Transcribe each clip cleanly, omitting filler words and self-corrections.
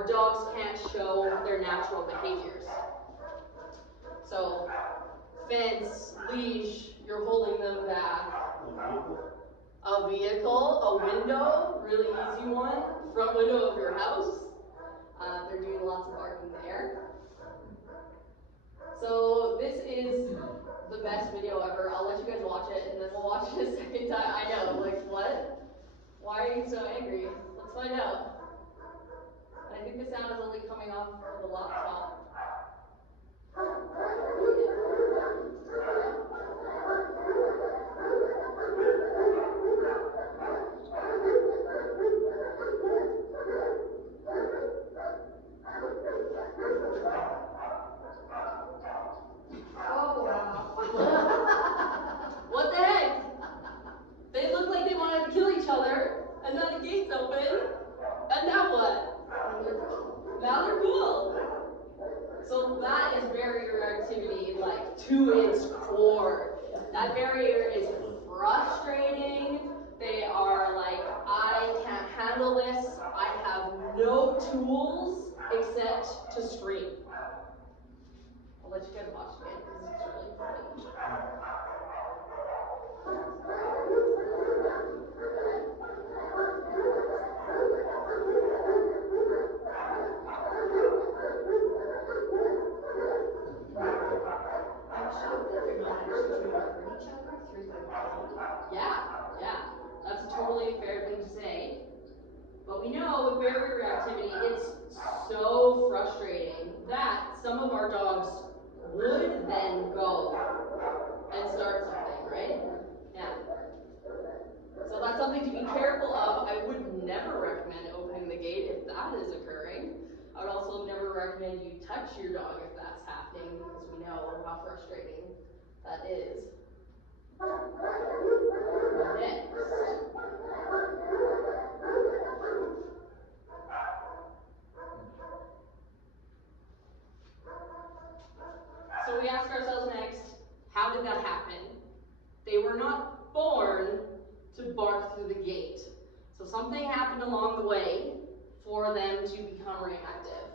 our dogs can't show their natural behaviors. So, fence, leash, you're holding them back. A vehicle, a window, really easy one, front window of your house. They're doing lots of barking there. So this is the best video ever. I'll let you guys watch it, and then we'll watch it a second time. I know, like, what? Why are you so angry? Let's find out. And I think the sound is only coming off of the laptop. Oh, wow. What the heck? They look like they wanted to kill each other, and now the gate's open, and now what? Now they're cool. So that is barrier activity, like, to its core. That barrier is frustrating. They are like, I can't handle this. I have no tools except to scream. I'll let you guys watch it again because it's really funny. I'm shocked that they're not actually trying to hurt each other through the gate. Yeah, that's a totally fair thing to say. But we know with barrier activity, it's so frustrating that some of our dogs would then go and start something, right? Yeah. So that's something to be careful of. I would never recommend opening the gate if that is occurring. I would also never recommend you touch your dog if that's happening, because we know how frustrating that is. Next. So we ask ourselves next, how did that happen? They were not born to bark through the gate. So something happened along the way for them to become reactive.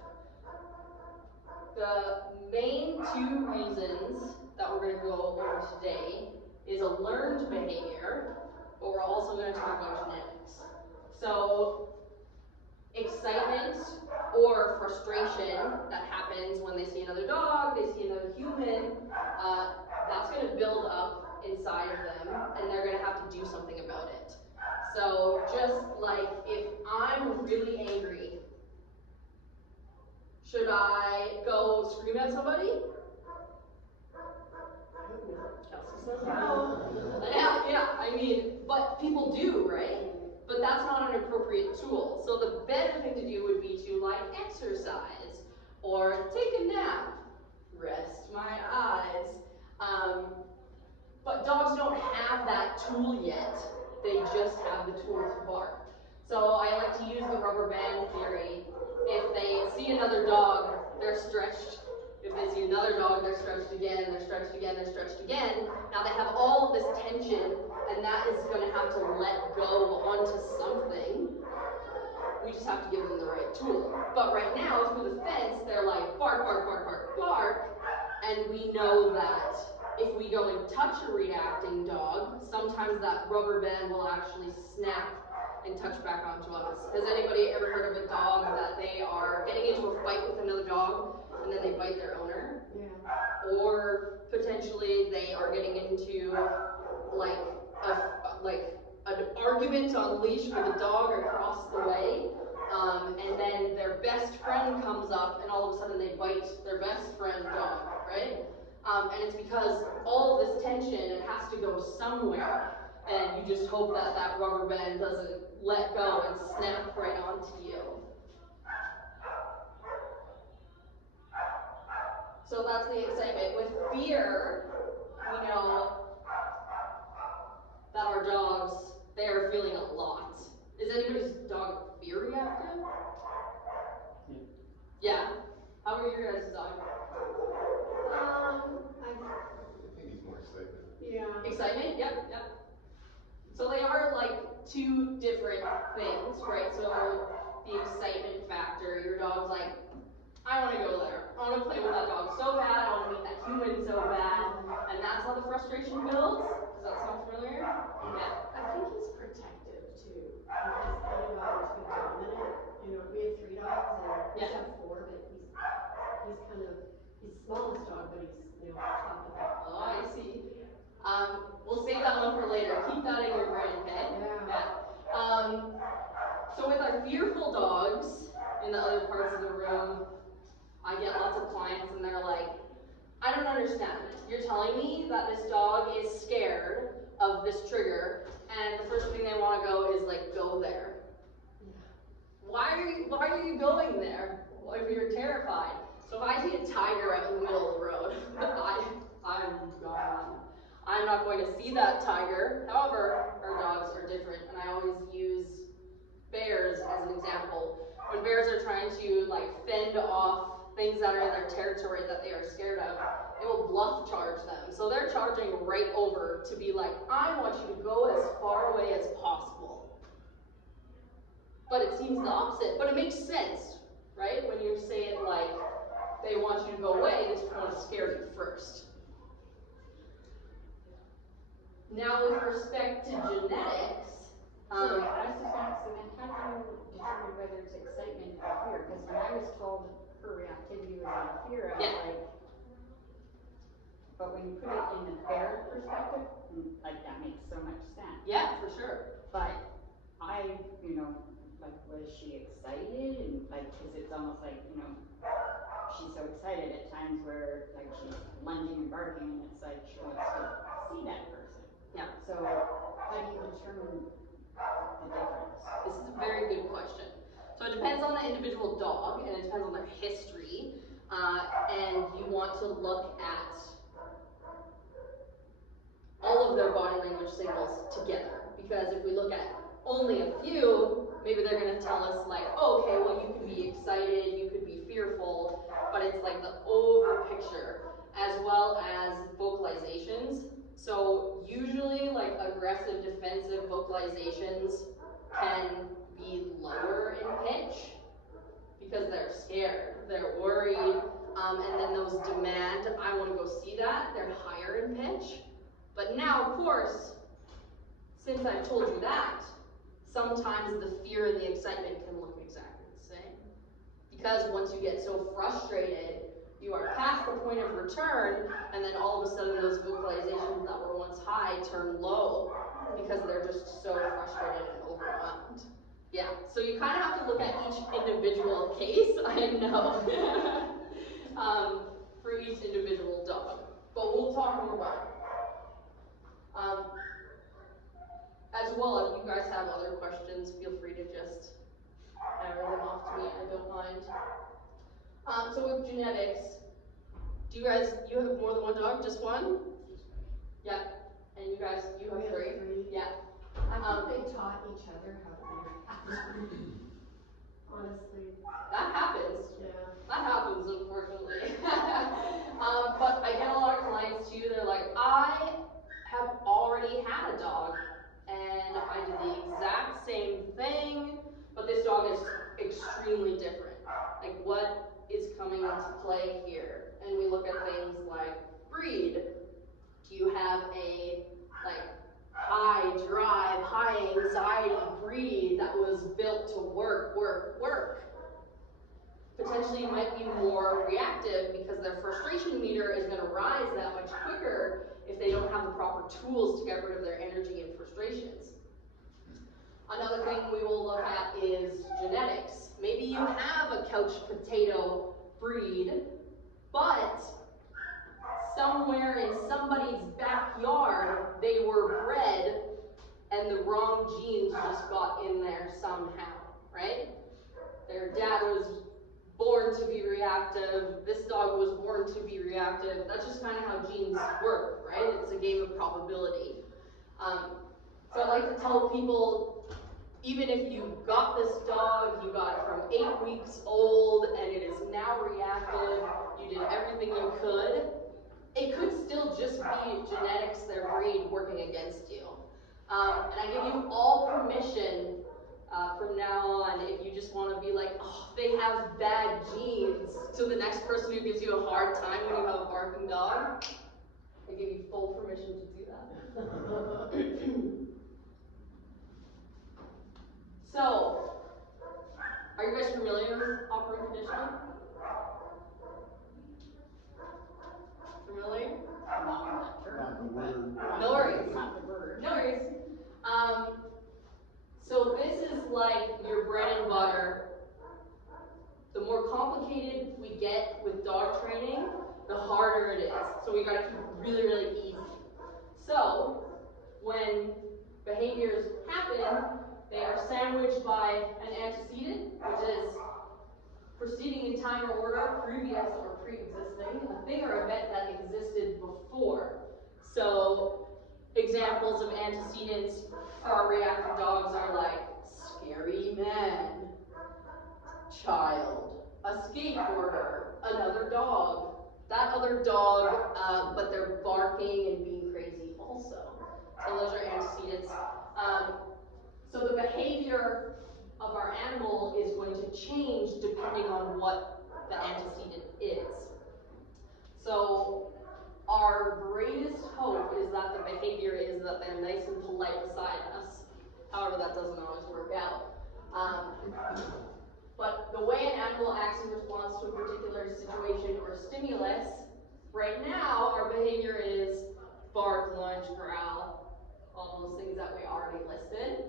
The main two reasons that we're going to go over today is a learned behavior, but we're also going to talk about genetics. So excitement or frustration that happens when they see another dog, they see another human, that's going to build up inside of them, and they're going to have to do something about it. So just like if I'm really angry, should I go scream at somebody? Kelsey says no. Yeah, I mean, but people do, right? But that's not an appropriate tool. So the better thing to do would be to like exercise or take a nap, rest my eyes. But dogs don't have that tool yet. They just have the tool to bark. So I like to use the rubber band theory. If they see another dog, they're stretched. If they see another dog, they're stretched again, they're stretched again, they're stretched again. Now they have all of this tension, and that is going to have to let go onto something. We just have to give them the right tool. But right now, through the fence, they're like bark, bark, bark, bark, bark. And we know that if we go and touch a reacting dog, sometimes that rubber band will actually snap and touch back onto us. Has anybody ever heard of a dog that they are getting into a fight with another dog and then they bite their owner? Yeah. Or potentially they are getting into like an argument on leash with a dog across the way, and then their best friend comes up and all of a sudden they bite their best friend dog, right? And it's because all of this tension, it has to go somewhere, and you just hope that that rubber band doesn't let go and snap right onto you. So that's the excitement. With fear, we know that our dogs, they are feeling a lot. Is anybody's dog fear reactive? Yeah? How are your guys' dog? I think he's more excited. Yeah. Excitement? Yep. So they are like two different things, right? So the excitement factor, your dog dog's like, I want to go there. I want to play with that dog so bad. I want to meet that human so bad. And that's how the frustration builds. Does that sound familiar? Yeah. I think he's protective too, because it kind of got too dominant. You know, we have 3 dogs and we Yeah. have 4, but he's kind of, he's the smallest dog, but he's, you know, top of the. Oh, I see. We'll save that one for later. Keep that in your brain, okay? Yeah. So with our fearful dogs in the other parts of the room, I get lots of clients and they're like, I don't understand. You're telling me that this dog is scared of this trigger, and the first thing they want to go is like, go there. Yeah. Why are you going there if you're terrified? So if I see a tiger out in the middle of the road, I'm gone. I'm not going to see that tiger. However, our dogs are different, and I always use bears as an example. When bears are trying to like fend off things that are in their territory that they are scared of, they will bluff charge them. So they're charging right over to be like, I want you to go as far away as possible. But it seems the opposite, but it makes sense, right? When you say it like, they want you to go away, they just want to scare you first. Now with respect to genetics, I was just going to, so then how do you determine whether it's excitement or fear? Because when I was told her reactivity was out of fear, I was like, but when you put it in the bear perspective, like that makes so much sense. yeah, for sure. But I, you know, like, was she excited? And like, because it's almost like, you know, she's so excited at times where like she's lunging and barking, and it's like she wants to see that person. Yeah. So how do you determine the difference? This is a very good question. So it depends on the individual dog, and it depends on their history, and you want to look at all of their body language signals together. Because if we look at only a few, maybe they're going to tell us like, oh, okay, well you could be excited, you could be fearful, but it's like the over picture, as well as vocalizations. So usually like aggressive defensive vocalizations can be lower in pitch because they're scared, they're worried, and then those demand, I want to go see that, they're higher in pitch. But now, of course, since I've told you that, sometimes the fear and the excitement can look exactly the same. Because once you get so frustrated, you are past the point of return, and then all of a sudden those vocalizations that were once high turn low because they're just so frustrated and overwhelmed. Yeah, so you kind of have to look at each individual case, I know, for each individual dog. But we'll talk more about it. As well, if you guys have other questions, feel free to just arrow them off to me, I don't mind. So with genetics, do you have more than one dog, just one? Yeah, and you guys, you have 3? Yeah. I think they taught each other how to be reactive. Honestly. That happens. Yeah. That happens, unfortunately. But I get a lot of clients too, they're like, I have already had a dog, and I did the exact same thing, but this dog is extremely different. Like, what is coming into play here? And we look at things like breed. Do you have a high drive, high anxiety breed that was built to work? Potentially you might be more reactive because their frustration meter is going to rise that much quicker if they don't have the proper tools to get rid of their energy and frustrations. Another thing we will look at is genetics. Maybe you have a couch potato breed, but somewhere in somebody's backyard they were bred and the wrong genes just got in there somehow, right? Their dad was born to be reactive, this dog was born to be reactive. That's just kind of how genes work, right? It's a game of probability. So I like to tell people, even if you got this dog, you got it from 8 weeks old and it is now reactive, you did everything you could, it could still just be genetics, their breed, working against you. And I give you all permission From now on, if you just want to be like, oh, they have bad genes, to the next person who gives you a hard time when you have a barking dog, I give you full permission to do that. So, are you guys familiar with operant conditioning? Familiar? Not in that term, Not the but word. No worries. not the word. No worries. So this is like your bread and butter. The more complicated we get with dog training, the harder it is. So we gotta keep it really, really easy. So when behaviors happen, they are sandwiched by an antecedent, which is proceeding in time or order, previous or pre-existing, a thing or event that existed before. So examples of antecedents for our reactive dogs are like scary man, child, a skateboarder, another dog, that other dog, but they're barking and being crazy also. So those are antecedents. So the behavior of our animal is going to change depending on what the antecedent is. So our greatest hope is that the behavior is that they're nice and polite beside us. However, that doesn't always work out. But the way an animal acts in response to a particular situation or stimulus, right now our behavior is bark, lunge, growl, all those things that we already listed.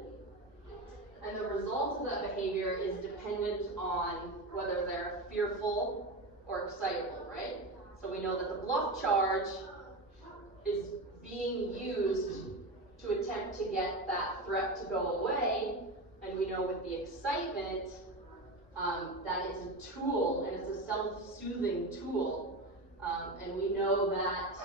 And the result of that behavior is dependent on whether they're fearful or excitable, right? So we know that the bluff charge is being used to attempt to get that threat to go away, and we know with the excitement that it's a tool, and it's a self-soothing tool, and we know that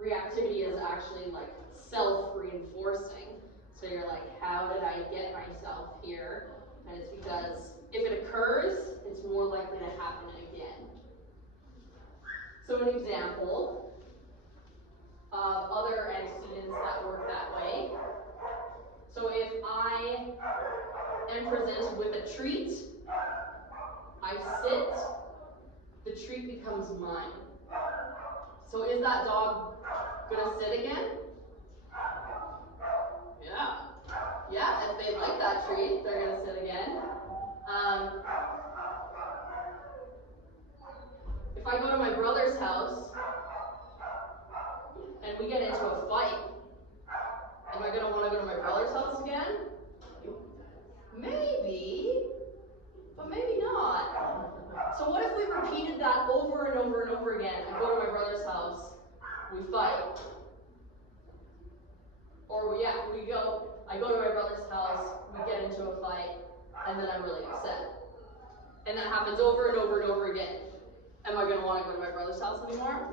reactivity is actually like self-reinforcing. So you're like, how did I get myself here? And it's because if it occurs, it's more likely to happen again. So an example of other antecedents that work that way. So if I am presented with a treat, I sit, the treat becomes mine. So is that dog gonna sit again? Yeah. Yeah, if they like that treat, they're gonna sit again. If I go to my brother's house and we get into a fight, am I gonna wanna go to my brother's house again? Maybe, but maybe not. So what if we repeated that over and over and over again? I go to my brother's house, we fight. Or I go to my brother's house, we get into a fight, and then I'm really upset. And that happens over and over and over again. Am I gonna wanna go to my brother's house anymore?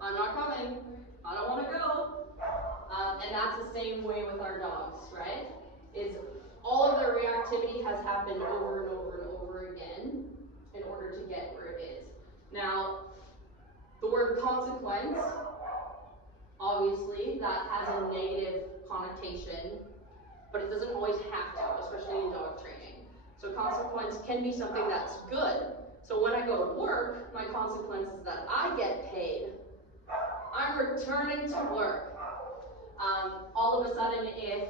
I'm not coming. I don't wanna go. And that's the same way with our dogs, right? Is all of their reactivity has happened over and over and over again in order to get where it is. Now, the word consequence, obviously, that has a negative connotation, but it doesn't always have to, especially in dog training. So consequence can be something that's good. So when I go to work, my consequence is that I get paid. I'm returning to work. All of a sudden, if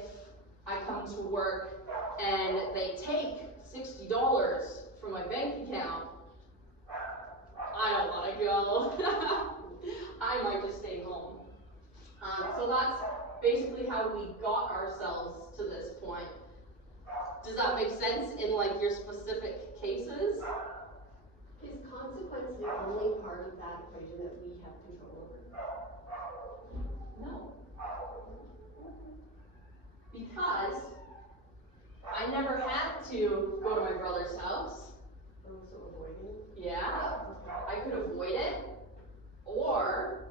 I come to work and they take $60 from my bank account, I don't want to go. I might just stay home. So that's basically how we got ourselves to this point. Does that make sense in like your specific cases? Is consequence the only part of that equation that we have control over? No. Because I never had to go to my brother's house. Oh, so avoiding? Yeah, I could avoid it, or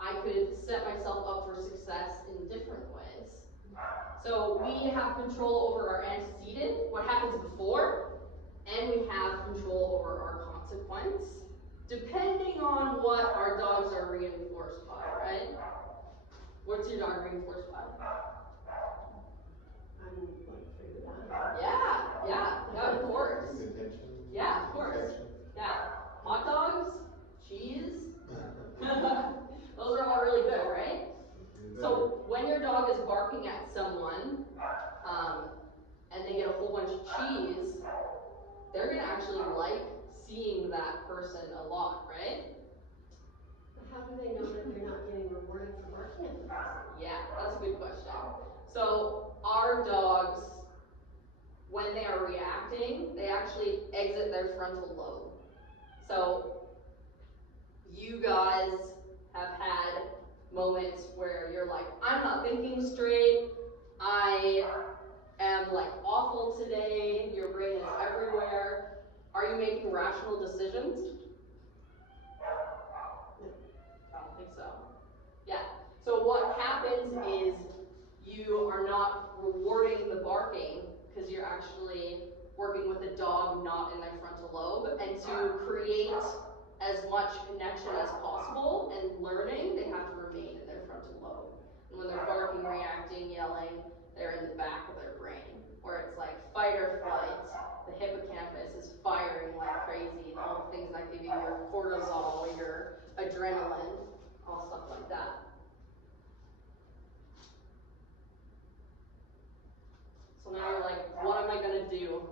I could set myself up for success in different ways. So we have control over our antecedent, what happens before, and we have control over our consequence, depending on what our dogs are reinforced by, right? What's your dog reinforced by? food, Yeah, of course. Food attention. Yeah, of course. Affection. Yeah, hot dogs, cheese. Those are all really good, right? So when your dog is barking at someone, and they get a whole bunch of cheese, they're gonna actually like seeing that person a lot, right? How do they know that they're not getting rewarded for barking at the person? Yeah, that's a good question. So our dogs, when they are reacting, they actually exit their frontal lobe. So you guys have had moments where you're like, I'm not thinking straight, I am like awful today, your brain is everywhere. Are you making rational decisions? No. I don't think so. Yeah. So what happens is you are not rewarding the barking because you're actually working with a dog not in their frontal lobe, and to create as much connection as possible and learning, they have to remain in their frontal lobe. And when they're barking, reacting, yelling, they're in the back of their brain, where it's like fight or flight. The hippocampus is firing like crazy, and all the things that give you your cortisol, your adrenaline, all stuff like that. So now you're like, what am I gonna do?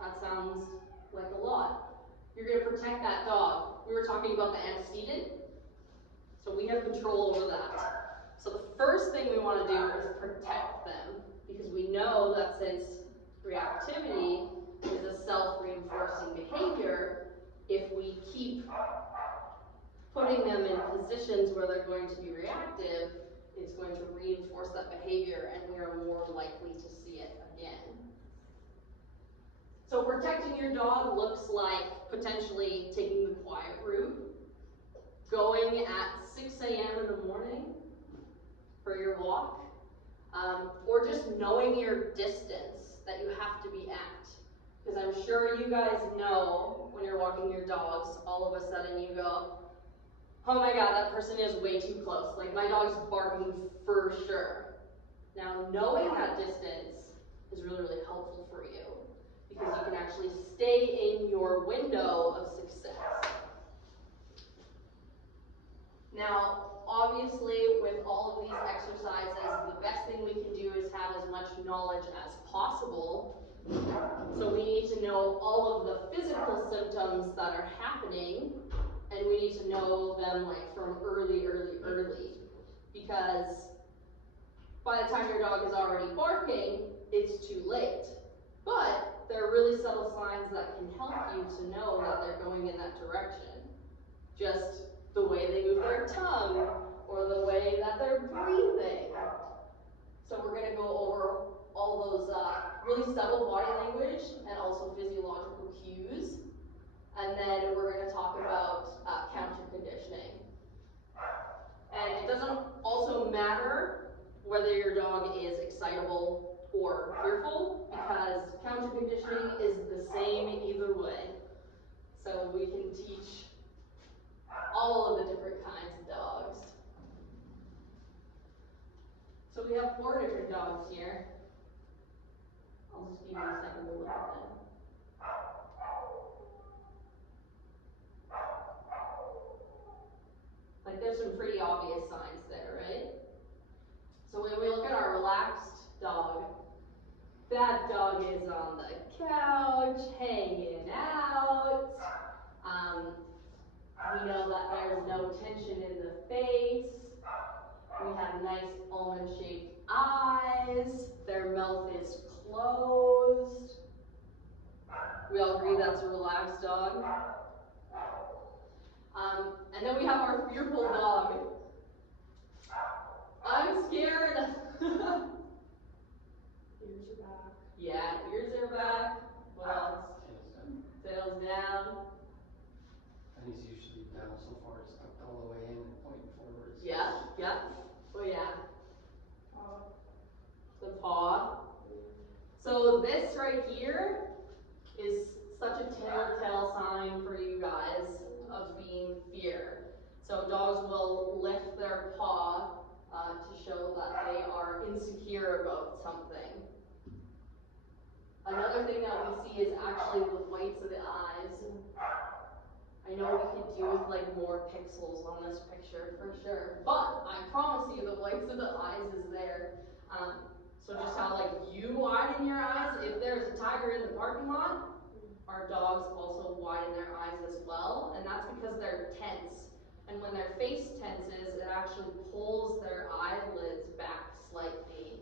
That sounds like a lot. You're gonna protect that dog. We were talking about the antecedent, so we have control over that. So the first thing we wanna do is protect them, because we know that since reactivity is a self-reinforcing behavior, if we keep putting them in positions where they're going to be reactive, it's going to reinforce that behavior, and we are more likely to see it again. So protecting your dog looks like potentially taking the quiet route, going at 6 a.m. in the morning for your walk, or just knowing your distance that you have to be at. Because I'm sure you guys know when you're walking your dogs, all of a sudden you go, oh my god, that person is way too close. Like, my dog's barking for sure. Now, knowing that distance is really, really helpful for you, because you can actually stay in your window of success. Now, obviously, with all of these exercises, the best thing we can do is have as much knowledge as possible. So we need to know all of the physical symptoms that are happening, and we need to know them like from early, because by the time your dog is already barking, it's too late. But there are really subtle signs that can help you to know that they're going in that direction. Just the way they move their tongue, or the way that they're breathing. So we're going to go over all those really subtle body language and also physiological cues. And then we're going to talk about counter conditioning. And it doesn't also matter whether your dog is excitable or fearful, because counter conditioning is the same either way. So we can teach all of the different kinds of dogs. So we have 4 different dogs here. I'll just give you a second to look at them. Like, there's some pretty obvious signs there, right? So when we look at our relaxed dog, that dog is on the couch, hanging out. We know that there's no tension in the face. We have nice almond-shaped eyes. Their mouth is closed. We all agree that's a relaxed dog. And then we have our fearful dog. I'm scared. Ears are back. Yeah, ears are back. What else? Tail's down. Tail's down. And he's usually down so far it's tucked all the way in and pointing forwards. Yeah. Oh yeah. The paw. So this right here is such a telltale sign for you guys of being fear. So dogs will lift their paw to show that they are insecure about something. I know we could do with like more pixels on this picture for sure, but I promise you the whites of the eyes is there. So just how like you widen your eyes, if there's a tiger in the parking lot, our dogs also widen their eyes as well, and that's because they're tense. And when their face tenses, it actually pulls their eyelids back slightly.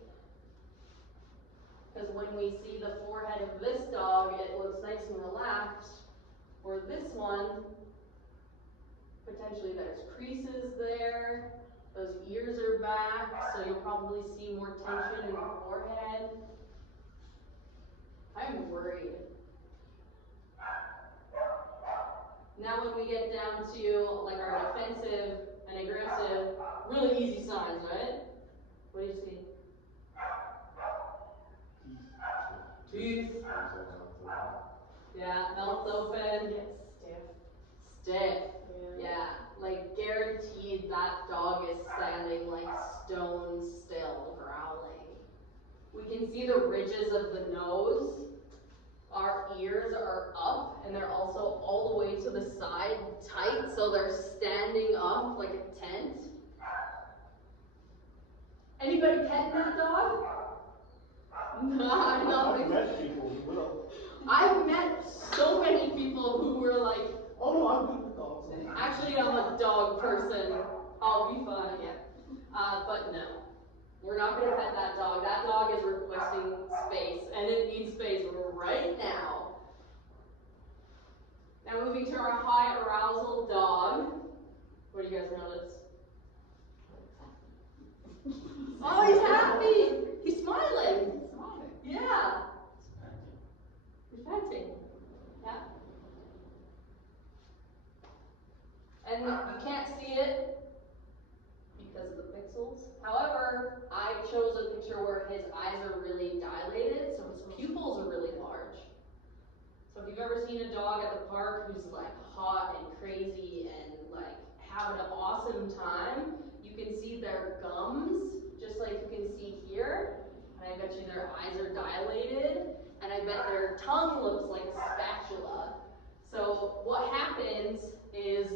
Because when we see the forehead of this dog, it looks nice and relaxed. Or this one, potentially there's creases there, those ears are back, so you'll probably see more tension in the forehead. I'm worried. Now when we get down to like our defensive and aggressive, really easy signs, right? What do you see? Teeth. Yeah, mouth open. Get stiff. Stiff. Yeah, like guaranteed that dog is standing like stone still, growling. We can see the ridges of the nose. Our ears are up and they're also all the way to the side tight, so they're standing up like a tent. Anybody petting that dog? No, I'm not. I've met people who will. I've met so many people who were like, Oh no, I'm good with dogs. actually I'm a dog person, I'll be fine. But no, we're not gonna pet that dog. That dog is requesting space and it needs space right now. Now moving to our high arousal dog. What do you guys notice? Oh, he's happy! He's smiling! He's smiling. Yeah! It's panting. He's panting. Yeah. And you can't see it because of the pixels. However, I chose a picture where his eyes are really dilated, so his pupils are really large. So if you've ever seen a dog at the park who's like hot and crazy and like having an awesome time, you can see their gums, just like you can see here. And I bet you their eyes are dilated, and I bet their tongue looks like a spatula. So what happens is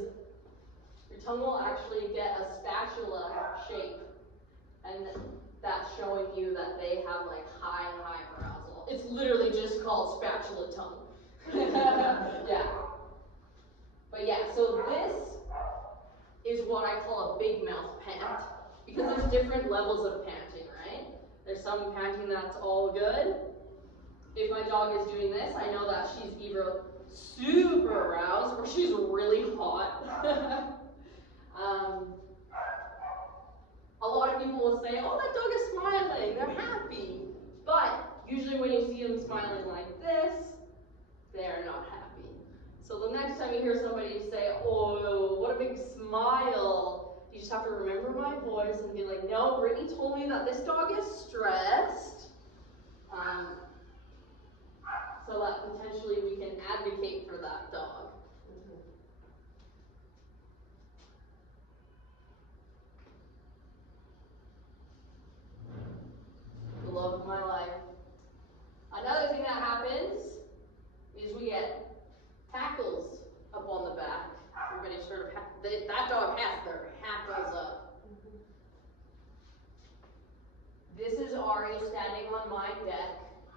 your tongue will actually get a spatula shape, and that's showing you that they have like high arousal. It's literally just called spatula tongue. Yeah. But yeah, so this is what I call a big mouth pant, because there's different levels of panting, right? There's some panting that's all good. If my dog is doing this, I know that she's either super aroused or she's really hot. A lot of people will say, oh, that dog is smiling, they're happy. But usually when you see them smiling like this, they're not happy. So the next time you hear somebody say, oh, what a big smile, you just have to remember my voice and be like, no, Brittany told me that this dog is stressed. So that potentially we can advocate for that dog. The love of my life. Another thing that happens is we get hackles up on the back. Everybody sort of, that dog has their hackles up. This is Ari standing on my deck.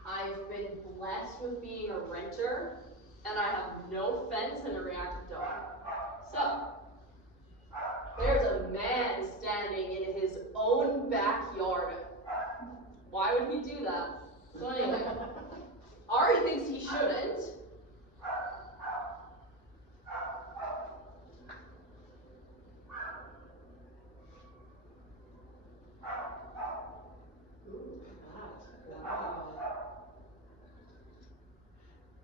I've been blessed with being a renter, and I have no fence and a reactive dog. So, there's a man standing in his own backyard. Why would he do that? So anyway, Ari thinks he shouldn't. Wow.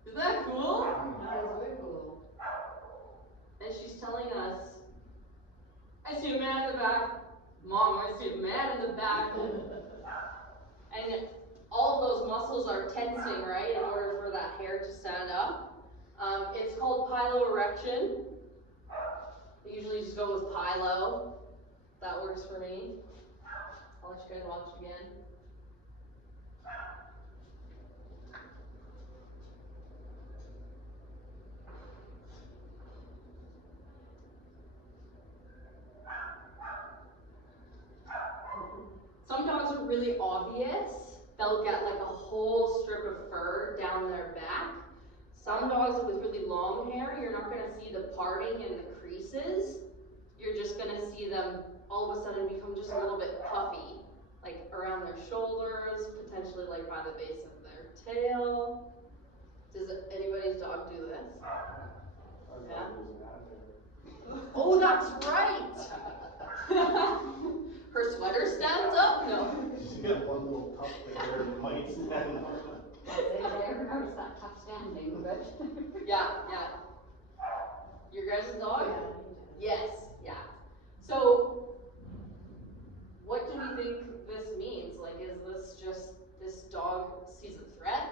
Isn't that cool? That is very cool. And she's telling us, I see a man in the back. Mom, I see a man in the back. And all of those muscles are tensing, right, in order for that hair to stand up. It's called piloerection. I usually just go with pilo. That works for me. I'll let you guys watch again. there, you're not going to see the parting and the creases. You're just going to see them all of a sudden become just a little bit puffy, like around their shoulders, potentially like by the base of their tail. Does anybody's dog do this? Our Yeah. dog is an adder. Oh, that's right! Her sweater stands up? No. She's got one little tuft that there might stand up. Did I ever notice that tough standing, but. Yeah. Your guys' dog? Yeah, he does. Yes, yeah. So, what do we think this means? Like, is this just this dog sees a threat?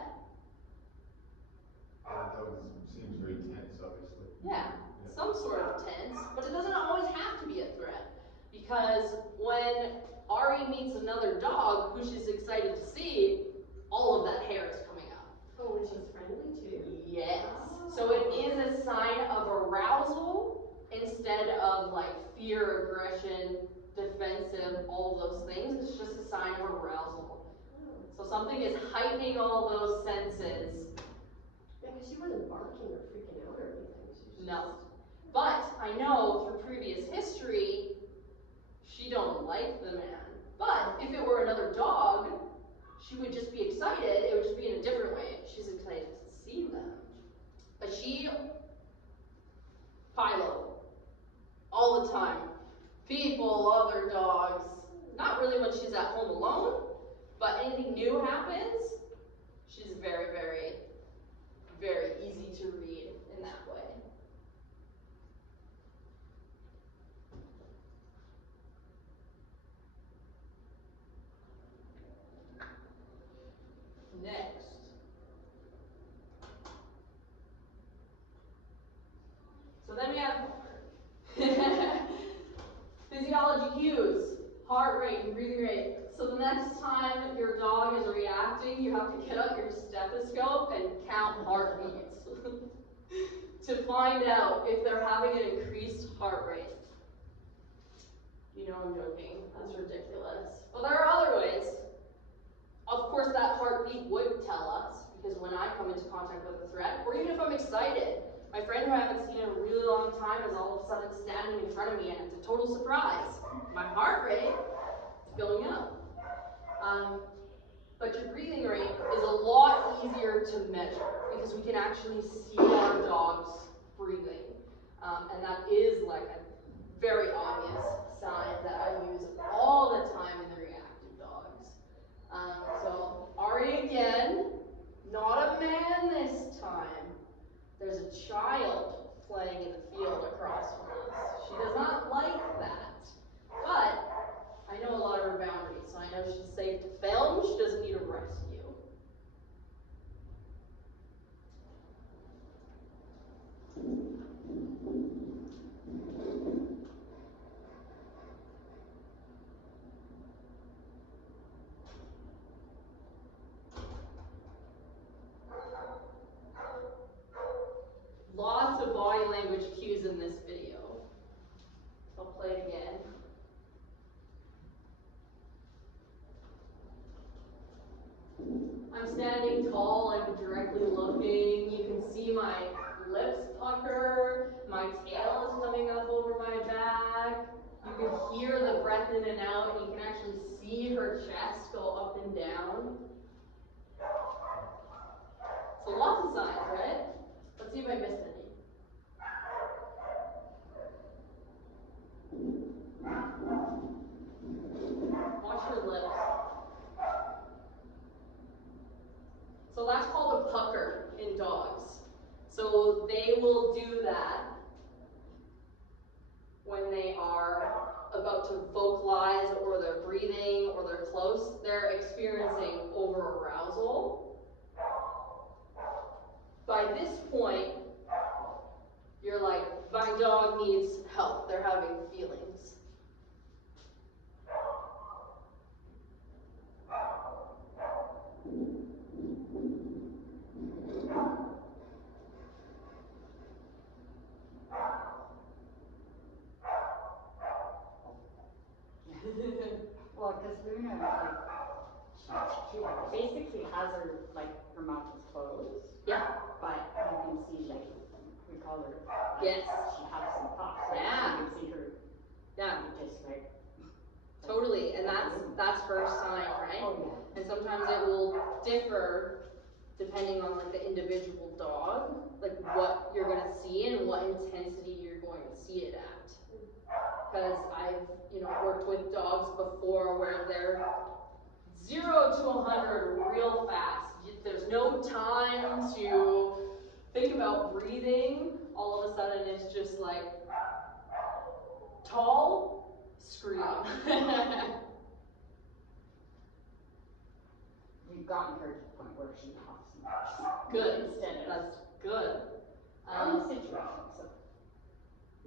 That dog seems very tense, obviously. Yeah, some sort of tense, but it doesn't always have to be a threat. Because when Ari meets another dog who she's excited to see, all of that hair is coming up. Oh, and she's friendly too? Yes. So it is a sign of arousal instead of like fear, aggression, defensive, all of those things. It's just a sign of arousal. So something is heightening all those senses. Yeah, because she wasn't barking or freaking out or anything. She's just... No. But I know through previous history, she don't like the man. But if it were another dog, she would just be excited. It would just be in a different way. She's excited to see them. But she, Philo, all the time. People, other dogs. Not really when she's at home alone, but anything new happens, she's very, very, very easy to read in that way. Next. So then we have physiology cues, heart rate and breathing rate. So the next time your dog is reacting, you have to get out your stethoscope and count heartbeats to find out if they're having an increased heart rate. You know I'm joking, that's ridiculous. But there are other ways. Of course, that heartbeat would tell us, because when I come into contact with a threat, or even if I'm excited, my friend who I haven't seen in a really long time is all of a sudden standing in front of me and it's a total surprise. My heart rate is going up. But your breathing rate is a lot easier to measure because we can actually see our dogs breathing. And that is like a very obvious sign that I use all the time in the reactive dogs. So Ari again, not a man this time. There's a child playing in the field across from us. She does not like that. But I know a lot of her boundaries, so I know she's safe to film. She doesn't need a rescue. Lots of body language cues in this video. I'll play it again. I'm standing tall, I'm directly looking. You can see my lips pucker, my tail is coming up over my back. You can hear the breath in and out, and you can actually see her chest go up and down. So lots of signs, right? Let's see if I missed any. Watch your lips. So that's called a pucker in dogs. So they will do that when they are about to vocalize or they're breathing or they're close. They're experiencing over-arousal. By this point, you're like, my dog needs help. They're having feelings. Well, because Luna, like, she basically has her, like, her mouth is closed. Yeah. But you can see, like, we call tell her. Yes. She has some thoughts, right? Yeah. So you see her. Yeah. Just like. Totally, and that's her sign, right? Oh yeah. And sometimes it will differ depending on like the individual dog, like what you're gonna see and what intensity you're going to see it at. Because I've worked with dogs before where they're 0 to 100 real fast. There's no time to think about breathing. All of a sudden, it's just like tall, scream. You've gotten her to the point where she huffs and puffs. Good. Instead of. That's good. In the situation. So.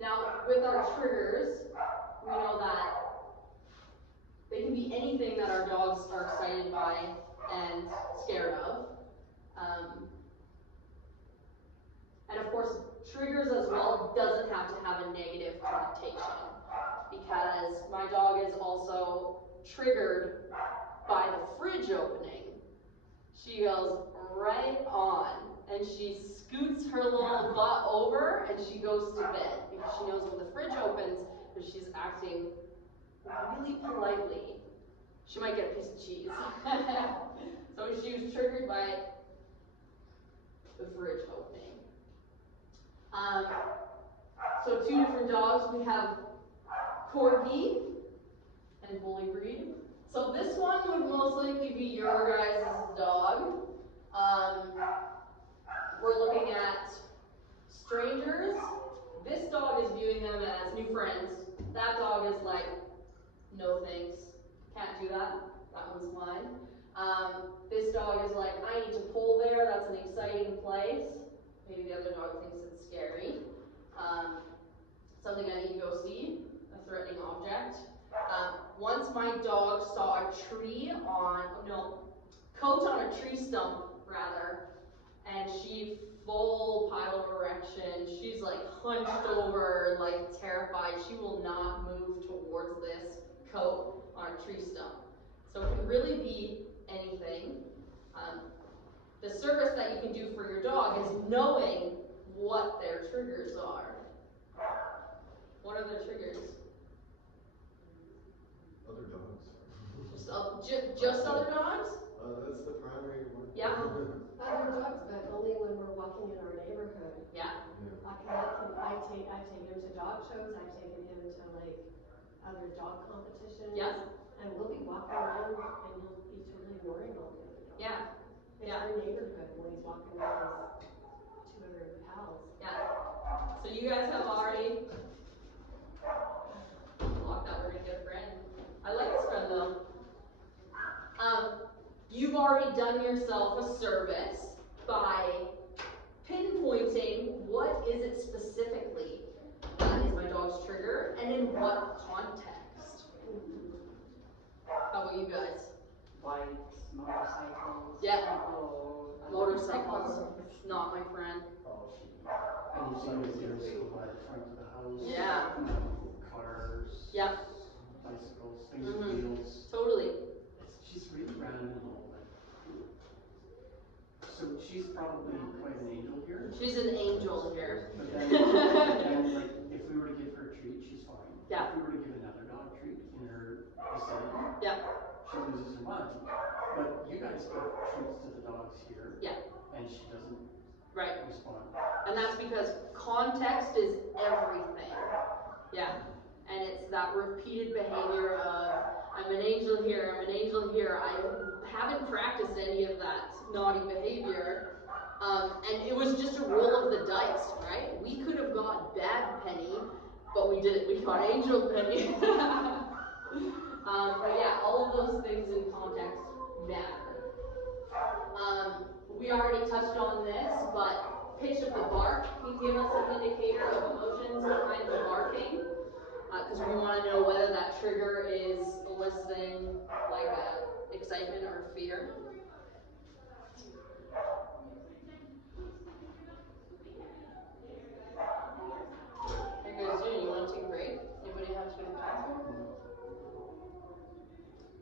Now, with our triggers, we know that they can be anything that our dogs are excited by and scared of. And of course, triggers as well doesn't have to have a negative connotation, because my dog is also triggered by the fridge opening. She goes right on and she scoots her little butt over and she goes to bed because she knows when the fridge opens that she's acting really politely, she might get a piece of cheese. So she was triggered by the fridge opening. So 2 different dogs. We have Corgi and Bully Breed. So this one would most likely be your guys' dog. We're looking at strangers. This dog is viewing them as new friends. That dog is like, no thanks, can't do that. That one's mine. This dog is like, I need to pull there. That's an exciting place. Maybe the other dog thinks it's scary. Something I need to go see, a threatening object. Once my dog saw a coat on a tree stump, rather, and she full pile of erection. She's like hunched over, like terrified. She will not move towards this coat on a tree stump. So it can really be anything. The service that you can do for your dog is knowing what their triggers are. What are their triggers? Other dogs. Just other dogs? That's the primary one. Yeah. Other dogs, but only when we're walking in our neighborhood. Yeah. I've taken him to dog shows, I've taken him to like other dog competitions. Yeah. And we'll be walking around and he'll be totally ignoring all the other dogs. Yeah. It's Yeah. our neighborhood when he's walking with his 2 other pals. Yeah. So you guys have already blocked that. We're gonna get a friend. I like this friend though. You've already done yourself a service by pinpointing what is it specifically that is my dog's trigger and in what context. How about you guys? Bikes, motorcycles. Yeah. Oh, Motorcycles, not my friend. Oh, Anything that goes by the front of the house. Yeah. Cars. Yep. Bicycles, things with wheels. Totally. She's really random and all that. So she's probably quite an angel here. She's an angel here. But then like, if we were to give her a treat, she's fine. Yeah. If we were to give another dog a treat in her vicinity, Yeah. she loses her mind. But you guys give treats to the dogs here. Yeah. And she doesn't Right. respond. And that's because context is everything. Yeah. And it's that repeated behavior of, I'm an angel here, I'm an angel here. I haven't practiced any of that naughty behavior. And it was just a roll of the dice, right? We could have got bad Penny, but we didn't. We got angel Penny. But yeah, all of those things in context matter. We already touched on this, but pitch of the bark can give us an indicator of emotions behind the barking, because we want to know whether that trigger is eliciting like excitement or fear. How you guys doing? You want to take a break? Anybody have to go to the bathroom?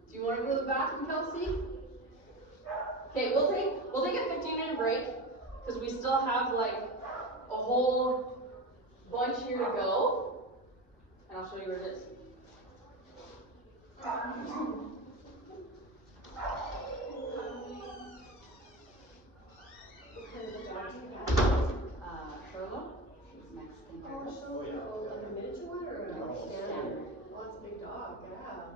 Do you want to go to the bathroom, Kelsey? Okay, we'll take a 15-minute break because we still have like a whole bunch here to go, and I'll show you where it is. What kind of a dog do you have? Sholo. She's Mexican Oh, Terrier. show yeah. like a miniature one or a No, standard? Oh, it's a big dog, yeah.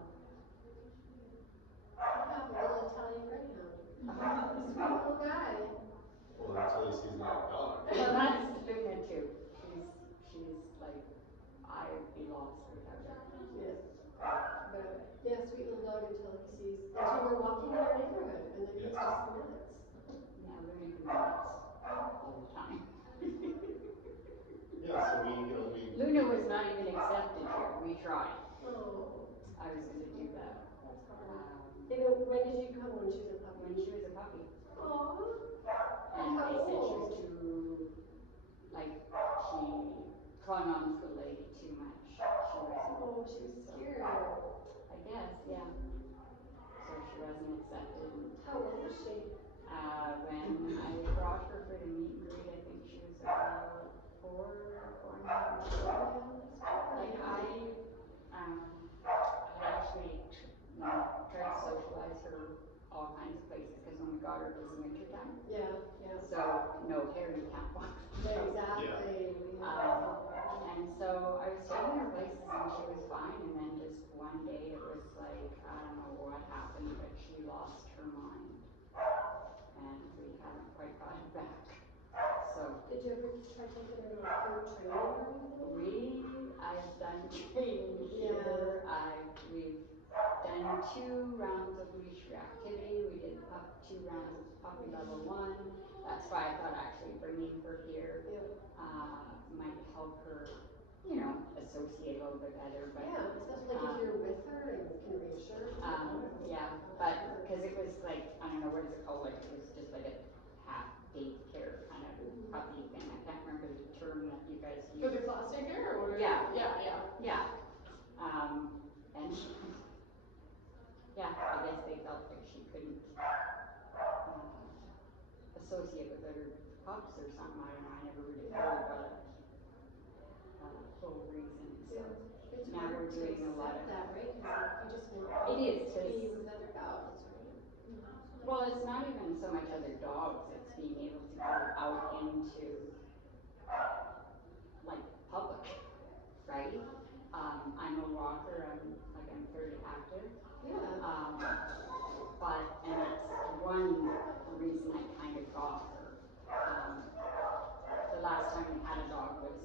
I have a little Italian greyhound. Sweet little guy. Well, until he sees another dog. Well, that's Luna too. She's like, I'd be lost without her. Yeah. But yeah, sweet little dog until we're walking in our neighborhood and then he's just nuts. Yeah, Luna can be nuts all the time. Yeah, so we Luna was not even accepted here. We tried. Oh, I was going to do that. that's hard. Um, When did you come? When she was a puppy? when she was a puppy. Aww. And How they said she was old? too, like, she clung on to the lady too much. She wasn't. Oh, she was so- scared. I guess, yeah. So she wasn't accepted. How old was she? When I brought her for the meet and greet, I think she was about 4 months old. Like I had actually, tried to socialize her all kinds of places because when we got her it was winter time. Yeah, yeah. So no hair, you can't walk. Yeah, exactly. We have And so I was taking her places and she was fine, and then just one day it was like, I don't know what happened, but she lost her mind. And we haven't quite got it back. So Did you ever try taking her for training or anything? I've done training here. We've done 2 rounds of leash reactivity. We did 2 rounds of puppy level 1. That's why I thought actually bringing her here might help her, associate a little bit better. But, yeah, especially like if you're with her and can reassure her. yeah, but because it was like, I don't know, what is it called? Like it was just like a half daycare kind of puppy thing. I can't remember the term that you guys use. For the class daycare or? Yeah. Yeah. Yeah. And yeah, I guess they felt like she couldn't associate with other pups or something. I don't know. I never really heard about a full reason. So It's now hard we're to doing a lot of accept that, right? Because you just want It is, to be 'cause- with other dogs, right? Well, it's not even so much other dogs. It's being able to go out into like public, right? I'm a walker. I'm fairly active. Yeah. And that's one reason I kind of got her. The last time we had a dog was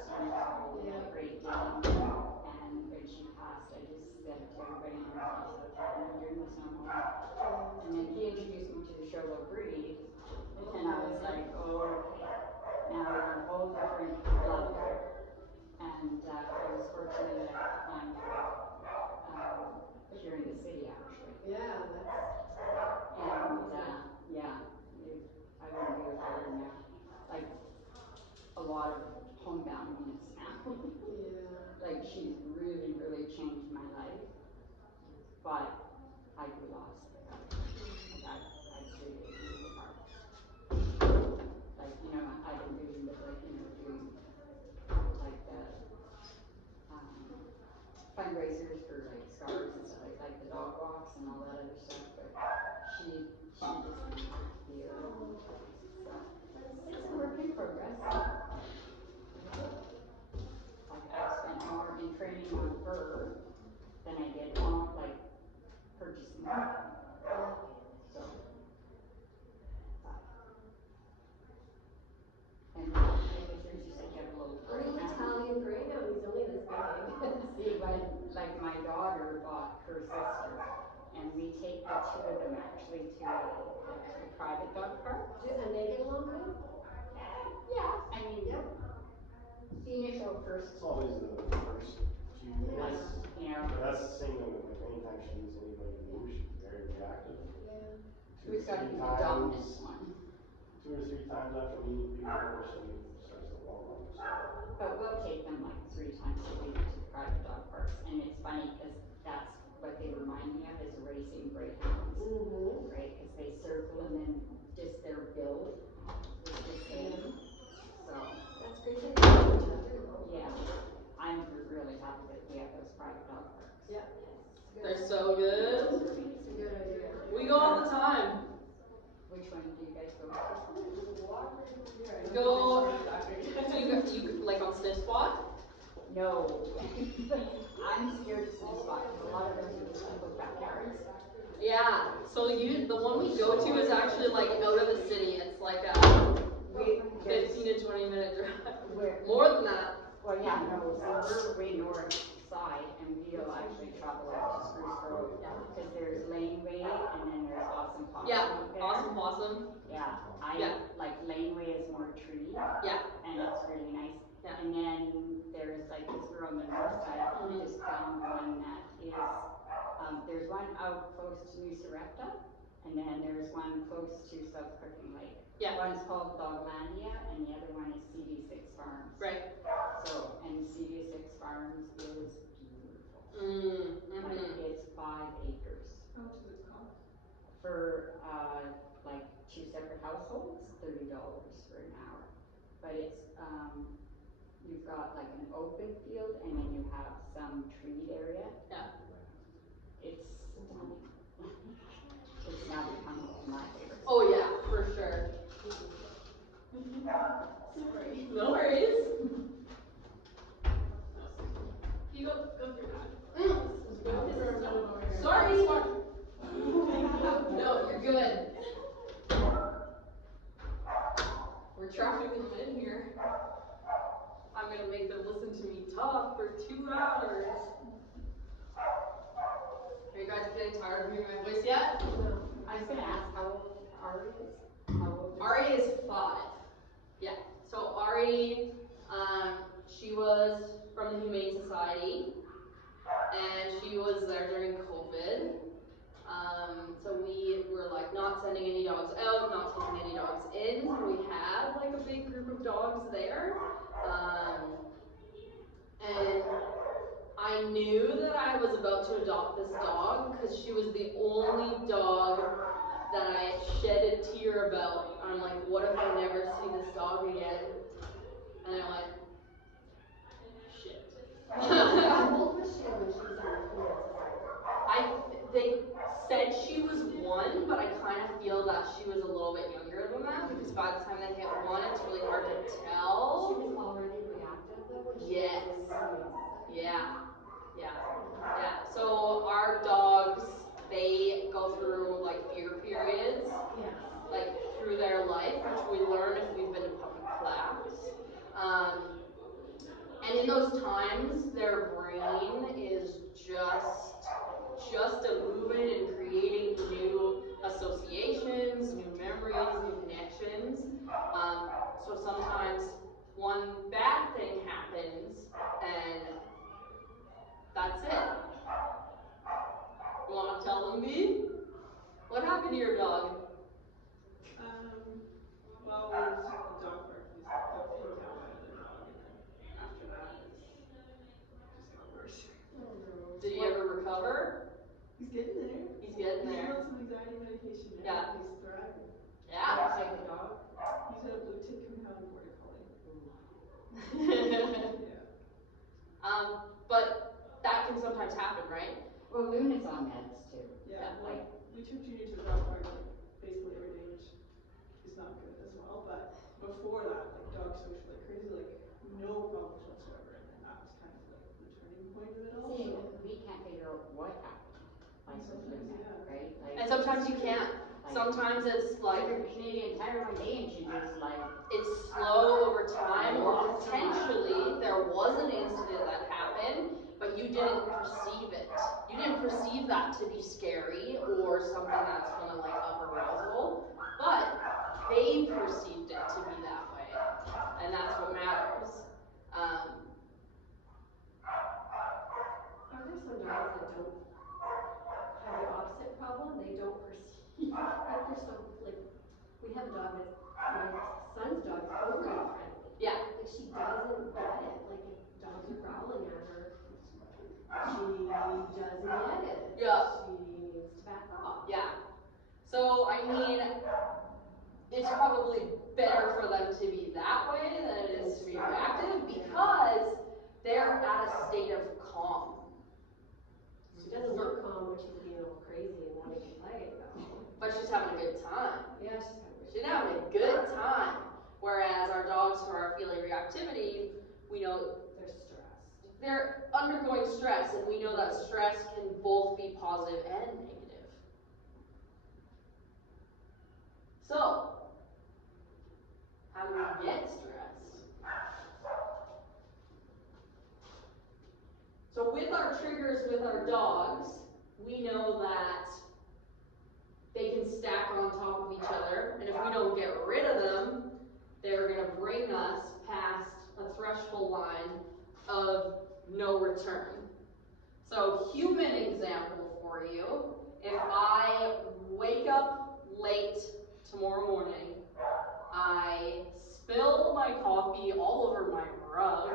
16 years old. We had a Great Dane, and when she passed, I just said to everybody in our office, I was like, I'm not doing this no more. And then he introduced me to the Sholo breed, and I was like, oh, okay, now we're on a whole different level. And I was fortunate enough to find her here in the city, actually. Yeah, And I wouldn't be without her now. Like a lot of homeboundness now. yeah. Like she's really, really changed my life, but I'd be lost without her. Like I'd say it really hard. Like, I've been doing the, doing like the fundraisers for like scars and stuff like the dog walks and all that other stuff, but she just needed to be around. So it's a work in progress. Like I've spent more in training on her than I did on like purchasing her. So and making sure you said you have a little A little Italian greyhound, he's only this big. See, when like my daughter bought her sister, and we take the 2 of them actually to a private dog park. And they get along good? Yeah, I mean, Yep. the initial first, It's always the first few minutes. But that's the same thing with like anytime she meets anybody new, she's very reactive. Yeah. who's got to be the dominant one. 2 or 3 times after meeting people, she starts to warm up. So. But we'll take them like 3 times a week to the private dog parks, and it's funny because that's what they remind me of is racing greyhounds, right? Because they circle and then just their build is the same. So That's great that you No. I'm scared to snooze spot because a lot of them are just people's backyards. Yeah. So the one we go to is actually like out of the city. It's like a 15 to 20 minute drive. More than that. Well, yeah, no. So we're way north side, and we'll actually travel out to Spruce Grove. Yeah. Because there's Laneway, and then there's Awesome Possum Yeah. out there. Awesome Possum. Yeah. Like Laneway is more tree. Yeah. And it's really nice. Yeah. And then there's like, because we're on the north side, we just found one that is, there's one out close to New Sarepta, and then there's one close to South Crooking Lake. Yeah. One's called Doglandia, and the other one is CD6 Farms. Right. So, and CD6 Farms is beautiful. Like, it's 5 acres. How much does it cost? For, like 2 separate households, $30 for an hour. But it's, you've got like an open field, and then you have some treed area. Yeah. It's stunning. It's now become my favorite. Oh yeah, for sure. Sorry. No worries. You go through that. Sorry. No, you're good. We're trafficking them in here. I'm gonna make them listen to me talk for 2 hours. Are you guys getting tired of hearing my voice yet? No. I was gonna ask how old Ari is. How old is Ari is 5. Yeah. So Ari, she was from the Humane Society, and she was there during COVID. So we were like not sending any dogs out, not taking any dogs in. So we had like a big group of dogs there. And I knew that I was about to adopt this dog because she was the only dog that I shed a tear about. I'm like, what if I never see this dog again? And I went, shit. How old was she when she was in the Humane Society? They said she was 1, but I kind of feel that she was a little bit younger than that because by the time they hit 1, it's really hard to tell. She was already reactive though when she Yes. was in the Humane Society? Yeah. So our dogs, they go through like fear periods. Yes. Like through their life, which we learn if we've been to public class. And in those times, their brain is just a moving and creating new associations, new memories, new connections. So sometimes one bad thing happens, and that's it. You want to tell them, B? What happened to your dog? Well, it was just the dog park. He got pinned down by another dog, and then after that, it just got worse. Oh no. Did he ever recover? He's getting there. He's getting He's there. on some anxiety medication now. Yeah. And he's thriving. Yeah. what type of dog? He's a blue tick coonhound border collie. Yeah. But that can sometimes happen, right? Well, Luna's on meds too. Yeah. Well, Like, we took Junior to the dog park like basically every day, which is not good as well. But before that, like dog social like crazy, like no problems whatsoever, and then that was kind of like the turning point of it all. see, So we can't figure out what happened. Like with sometimes, Luna, yeah. right? Like, And sometimes you can't. like, Sometimes it's like Canadian Tire one day, and she just like, it's slow over time, or potentially there was an incident that happened, but you didn't perceive it. You didn't perceive that to be scary or something that's gonna like up arousal, but they perceived it to be that way, and that's what matters. Are there some dogs that don't have the opposite problem? They don't perceive, like they're so, like, we have a dog that, my son's dog is overly friendly. Yeah. Like she doesn't get it. Like if dogs are growling at her, she doesn't get it. Yeah. She needs to back off. Yeah. So, I mean, it's probably better for them to be that way than it is to be reactive because they're at a state of calm. She doesn't look calm when she's being all crazy and wanting to play though. But she's having a good time. Yeah, she's kind of She's having a good time. Whereas our dogs who are feeling reactivity, we know they're stressed. they're undergoing stress, and we know that stress can both be positive and negative. So, how do we get stressed? So with our triggers with our dogs, we know that they can stack on top of each other, and if we don't get rid of them, they're going to bring us past a threshold line of no return. So, human example for you, if I wake up late tomorrow morning, I spill my coffee all over my rug,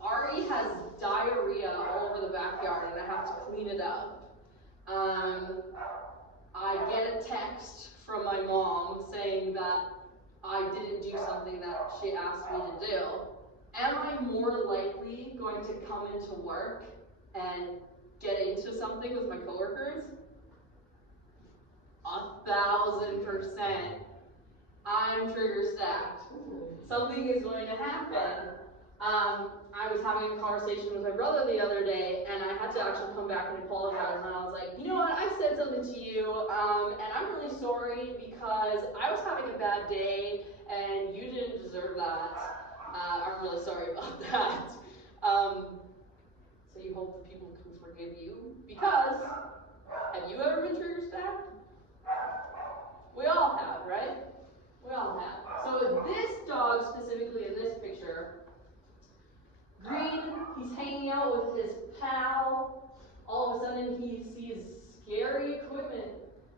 Ari has diarrhea all over the backyard and I have to clean it up. I get a text from my mom saying that I didn't do something that she asked me to do. Am I more likely going to come into work and get into something with my coworkers? 1,000%. I'm trigger stacked. Something is going to happen. I was having a conversation with my brother the other day, and I had to actually come back and apologize. And I was like, you know what, I said something to you, and I'm really sorry because I was having a bad day, and you didn't deserve that. I'm really sorry about that. So you hope that people can forgive you, because have you ever been trigger stacked? We all have, right? We all have. So with this dog specifically in this picture, Green, he's hanging out with his pal. All of a sudden he sees scary equipment,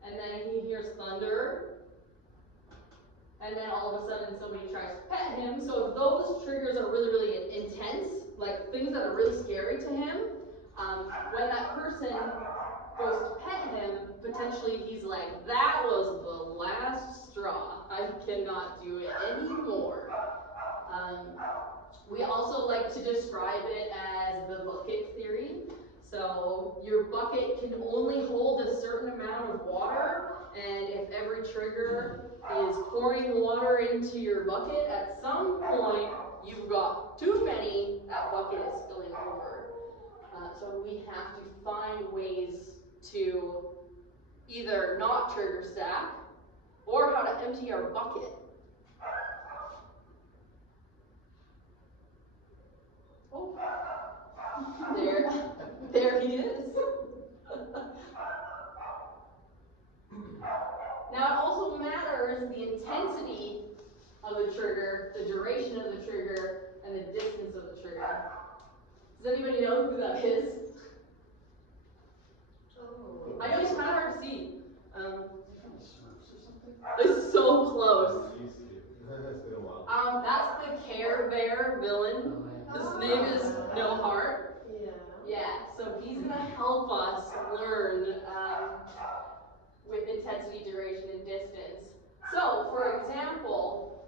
and then he hears thunder. And then all of a sudden somebody tries to pet him. So if those triggers are really, really intense, like things that are really scary to him, when that person goes to pet him, potentially he's like, that was the last straw. I cannot do it anymore. We also like to describe it as the bucket theory. So your bucket can only hold a certain amount of water, and if every trigger is pouring water into your bucket, at some point you've got too many, that bucket is spilling over. So we have to find ways to either not trigger stack or how to empty our bucket. Oh, there he is. Now it also matters the intensity of the trigger, the duration of the trigger, and the distance of the trigger. Does anybody know who that is? Oh. I know he's kind of hard to see. Smurfs or something? It's so close. It's been a while. That's the Care Bear villain. His name is No Heart. Yeah. Yeah, so he's gonna help us learn with intensity, duration, and distance. So, for example,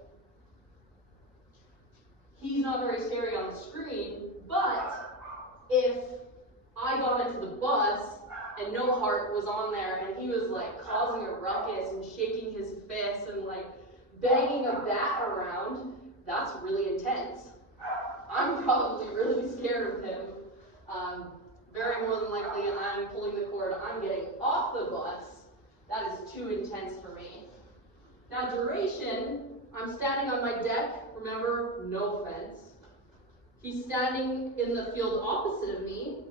he's not very scary on the screen, but if I got into the bus and No Heart was on there and he was like causing a ruckus and shaking his fists and like banging a bat around, that's really intense. I'm probably really scared of him. Very more than likely I'm pulling the cord, I'm getting off the bus. That is too intense for me. Now duration, I'm standing on my deck, remember, no fence. He's standing in the field opposite of me.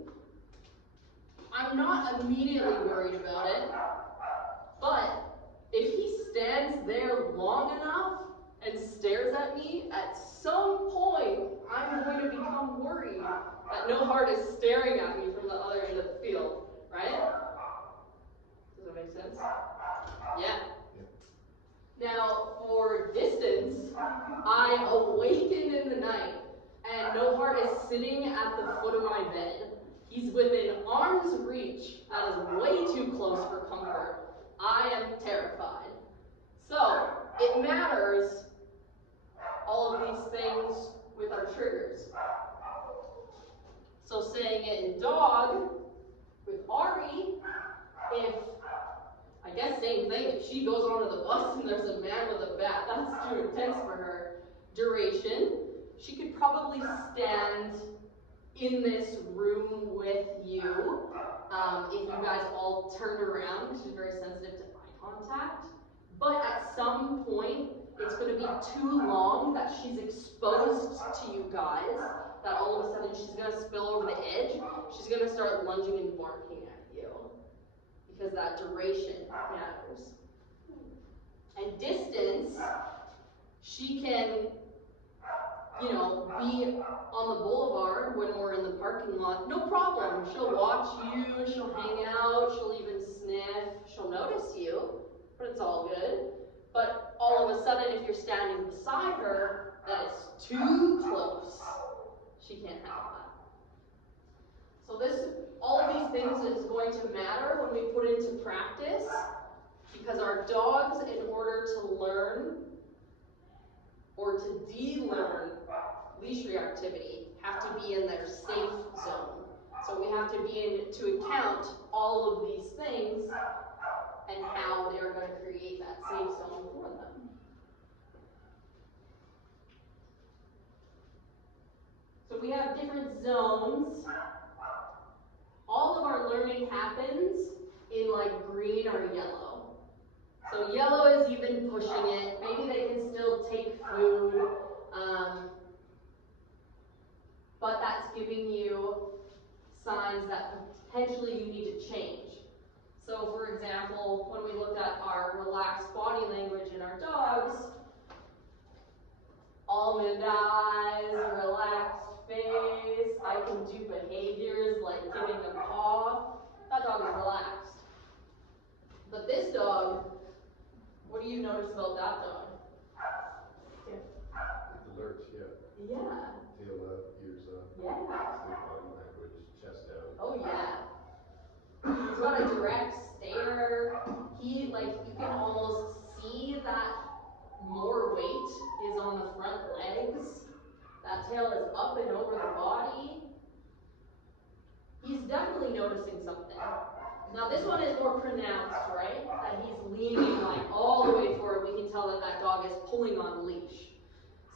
I'm not immediately worried about it, but if he stands there long enough and stares at me, at some point I'm going to become worried that No Heart is staring at me from the other end of the field, right? Does that make sense? Yeah. Now, for distance, I awaken in the night and No Heart is sitting at the foot of my bed. He's within arm's reach. That is way too close for comfort. I am terrified. So, it matters, all of these things with our triggers. So saying it in dog, with Ari, if, I guess same thing, if she goes onto the bus and there's a man with a bat, that's too intense for her. Duration, she could probably stand in this room with you if you guys all turned around. She's very sensitive to eye contact. But at some point, it's going to be too long that she's exposed to you guys, that all of a sudden she's going to spill over the edge. She's going to start lunging and barking at you because that duration matters. And distance, she can, you know, be on the boulevard when we're in the parking lot, no problem. She'll watch you, she'll hang out, she'll even sniff, she'll notice you, but it's all good. But all of a sudden, if you're standing beside her, that is too close. She can't handle that. So all of these things is going to matter when we put into practice, because our dogs, in order to learn or to de-learn leash reactivity, have to be in their safe zone. So we have to be to account all of these things and how they're going to create that safe zone for them. So we have different zones. All of our learning happens in like green or yellow. So yellow is even pushing it. Maybe they can still take food. But that's giving you signs that potentially you need to change. So for example, when we looked at our relaxed body language in our dogs, almond eyes, relaxed face, I can do behaviors like giving a paw. That dog is relaxed. But this dog, what do you notice about that dog? The lurch, yeah. Yeah. Tail up, ears up. Yeah. Stiff body language, chest out. Oh yeah. He's got a direct stare. You can almost see that more weight is on the front legs. That tail is up and over the body. He's definitely noticing something. Now this one is more pronounced, right? That he's leaning like all the way forward. We can tell that that dog is pulling on leash.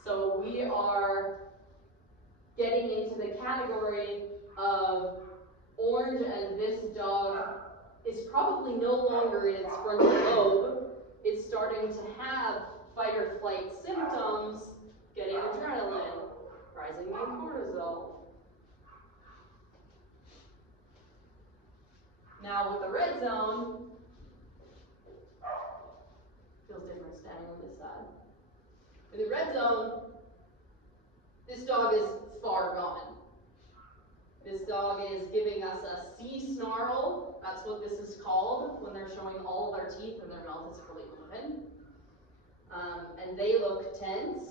So we are getting into the category of orange, and this dog is probably no longer in its frontal lobe. It's starting to have fight or flight symptoms, getting adrenaline, rising in cortisol. Now with the red zone, feels different standing on this side. In the red zone, this dog is far gone. This dog is giving us a C snarl. That's what this is called when they're showing all of their teeth and their mouth is fully open. And they look tense.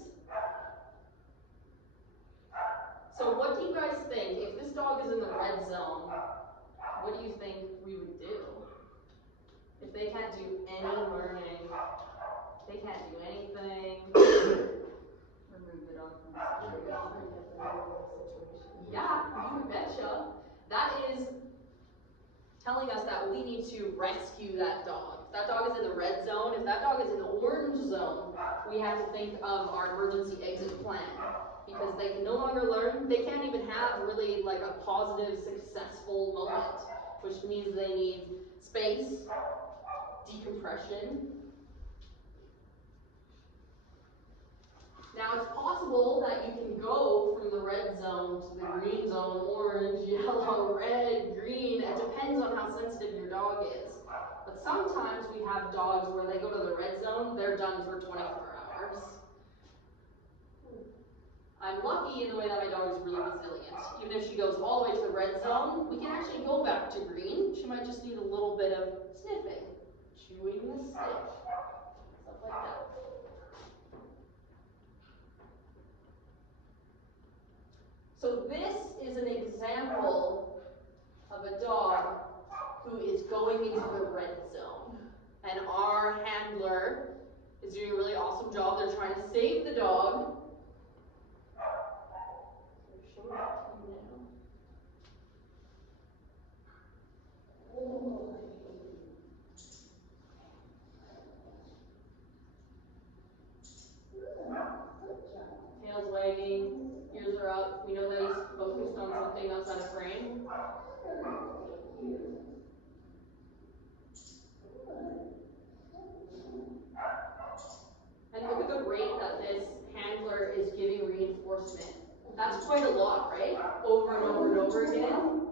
So what do you guys think? If this dog is in the red zone, what do you think we would do? If they can't do any learning, they can't do anything. Remove the dog from the situation. Yeah, you betcha. That is telling us that we need to rescue that dog. If that dog is in the red zone, if that dog is in the orange zone, we have to think of our emergency exit plan. Because they can no longer learn, they can't even have really like a positive, successful moment, which means they need space, decompression. Now it's possible that you can go from the red zone to the green zone, orange, yellow, red, green. It depends on how sensitive your dog is. But sometimes we have dogs where they go to the red zone, they're done for 24 hours. I'm lucky in the way that my dog is really resilient. Even if she goes all the way to the red zone, we can actually go back to green. She might just need a little bit of sniffing, chewing the stick, stuff like that. So this is an example of a dog who is going into the red zone. And our handler is doing a really awesome job. They're trying to save the dog. Show that to you now. Oh. Tail's wagging. That's quite a lot, right? Over and over and over again.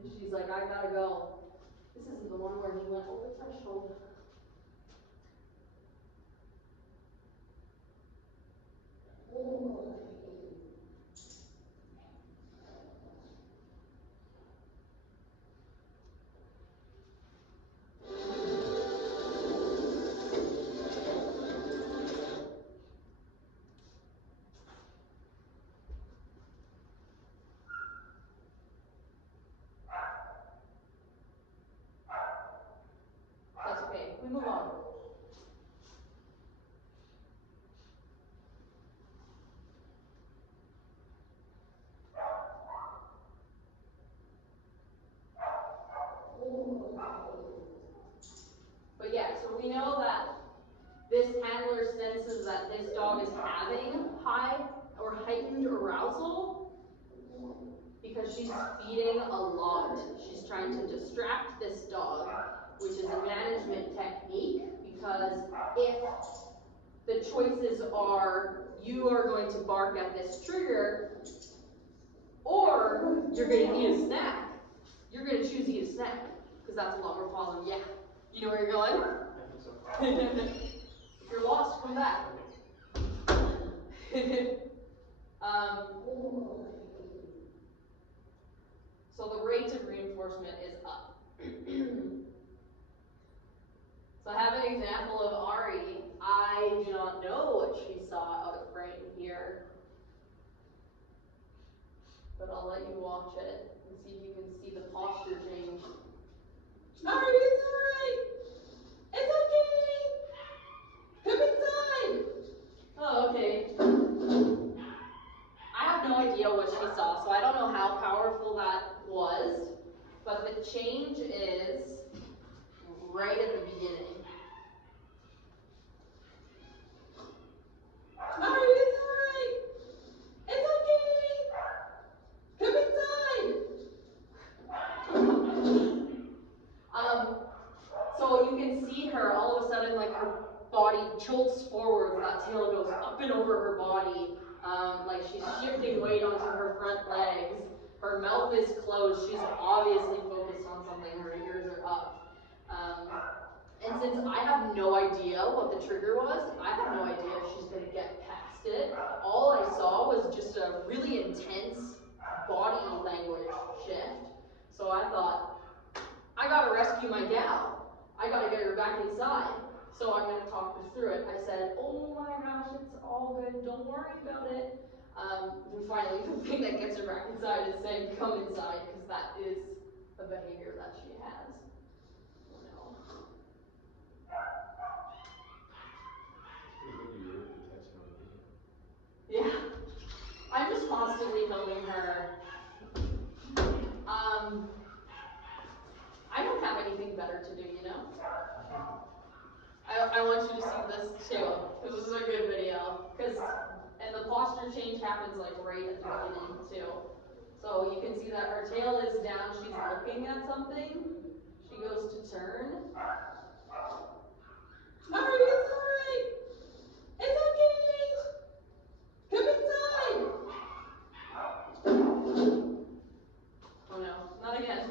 And she's like, I gotta go. This isn't the one where he went over the threshold. That's okay. We move on. But yeah, so we know that this handler senses that this dog is having high or heightened arousal because she's feeding a lot. She's trying to distract this dog, which is a management technique, because if the choices are you are going to bark at this trigger or you're going to eat a snack, you're going to choose to eat a snack because that's a lot more positive. Yeah. You know where you're going? I think so. If you're lost, come back. So the rate of reinforcement is up. So I have an example of Ari. I do not know what she saw out of frame here, but I'll let you watch it and see if you can see the posture change. Ari, it's alright! It's okay! Come inside! Oh, okay. I have no idea what she saw, so I don't know how powerful that was, but the change is right at the beginning. Ari, it's alright! It's okay! Come inside! So you can see her all of a sudden, like her body tilts forward, that tail goes up and over her body, like she's shifting weight onto her front legs. Her mouth is closed. She's obviously focused on something. Her ears are up. And since I have no idea what the trigger was, I have no idea if she's going to get past it. All I saw was just a really intense body language shift. So I thought, I got to rescue my gal. I got to get her back inside. So I'm going to talk her through it. I said, oh my gosh, it's all good. Don't worry about it. And finally, the thing that gets her back inside is saying, come inside, because that is a behavior that she has. Oh no. It's good you to catch it on video. Yeah. I'm just constantly filming her. I don't have anything better to do, you know? I want you to see this too, because this is a good video. And the posture change happens like right at the beginning too. So you can see that her tail is down, she's looking at something. She goes to turn. Ari, it's alright! It's okay! Come inside! Oh no, not again.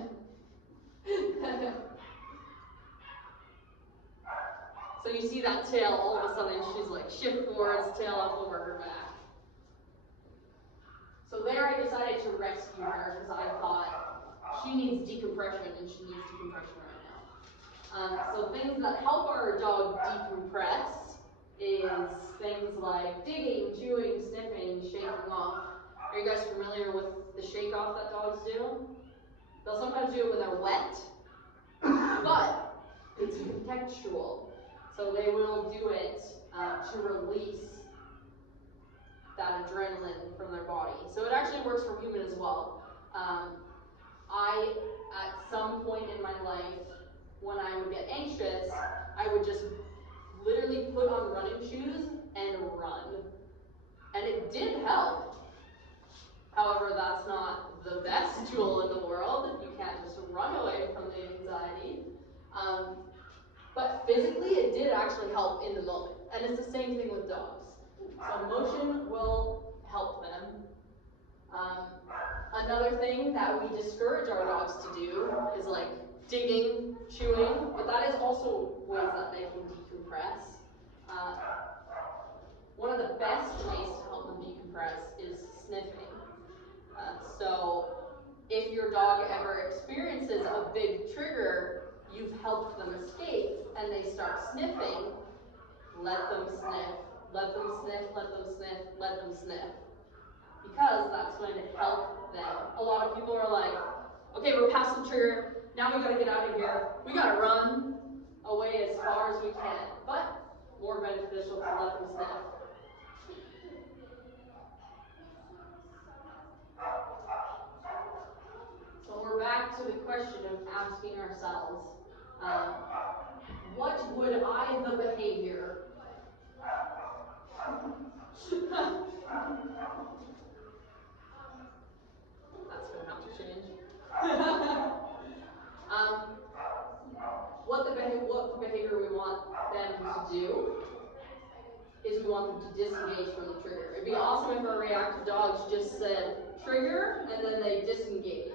So you see that tail, all of a sudden she's like shift forwards, tail up over her back. So there I decided to rescue her because I thought she needs decompression and she needs decompression right now. So things that help our dog decompress is things like digging, chewing, sniffing, shaking off. Are you guys familiar with the shake off that dogs do? They'll sometimes do it when they're wet, but it's contextual. So they will do it to release that adrenaline from their body. So it actually works for human as well. I, at some point in my life, when I would get anxious, I would just literally put on running shoes and run. And it did help. However, that's not the best tool in the world. You can't just run away from the anxiety. But physically, it did actually help in the moment. And it's the same thing with dogs. So motion will help them. Another thing that we discourage our dogs to do is like digging, chewing, but that is also ways that they can decompress. One of the best ways to help them decompress is sniffing. So if your dog ever experiences a big trigger, you've helped them escape, and they start sniffing, let them sniff, let them sniff, let them sniff, let them sniff. Because that's going to help them. A lot of people are like, okay, we're past the trigger, now we gotta get out of here. We gotta run away as far as we can. But more beneficial to let them sniff. So we're back to the question of asking ourselves, what would I, the behavior, that's gonna have to change. What behavior we want them to do is we want them to disengage from the trigger. It'd be awesome if our reactive dogs just said trigger and then they disengage.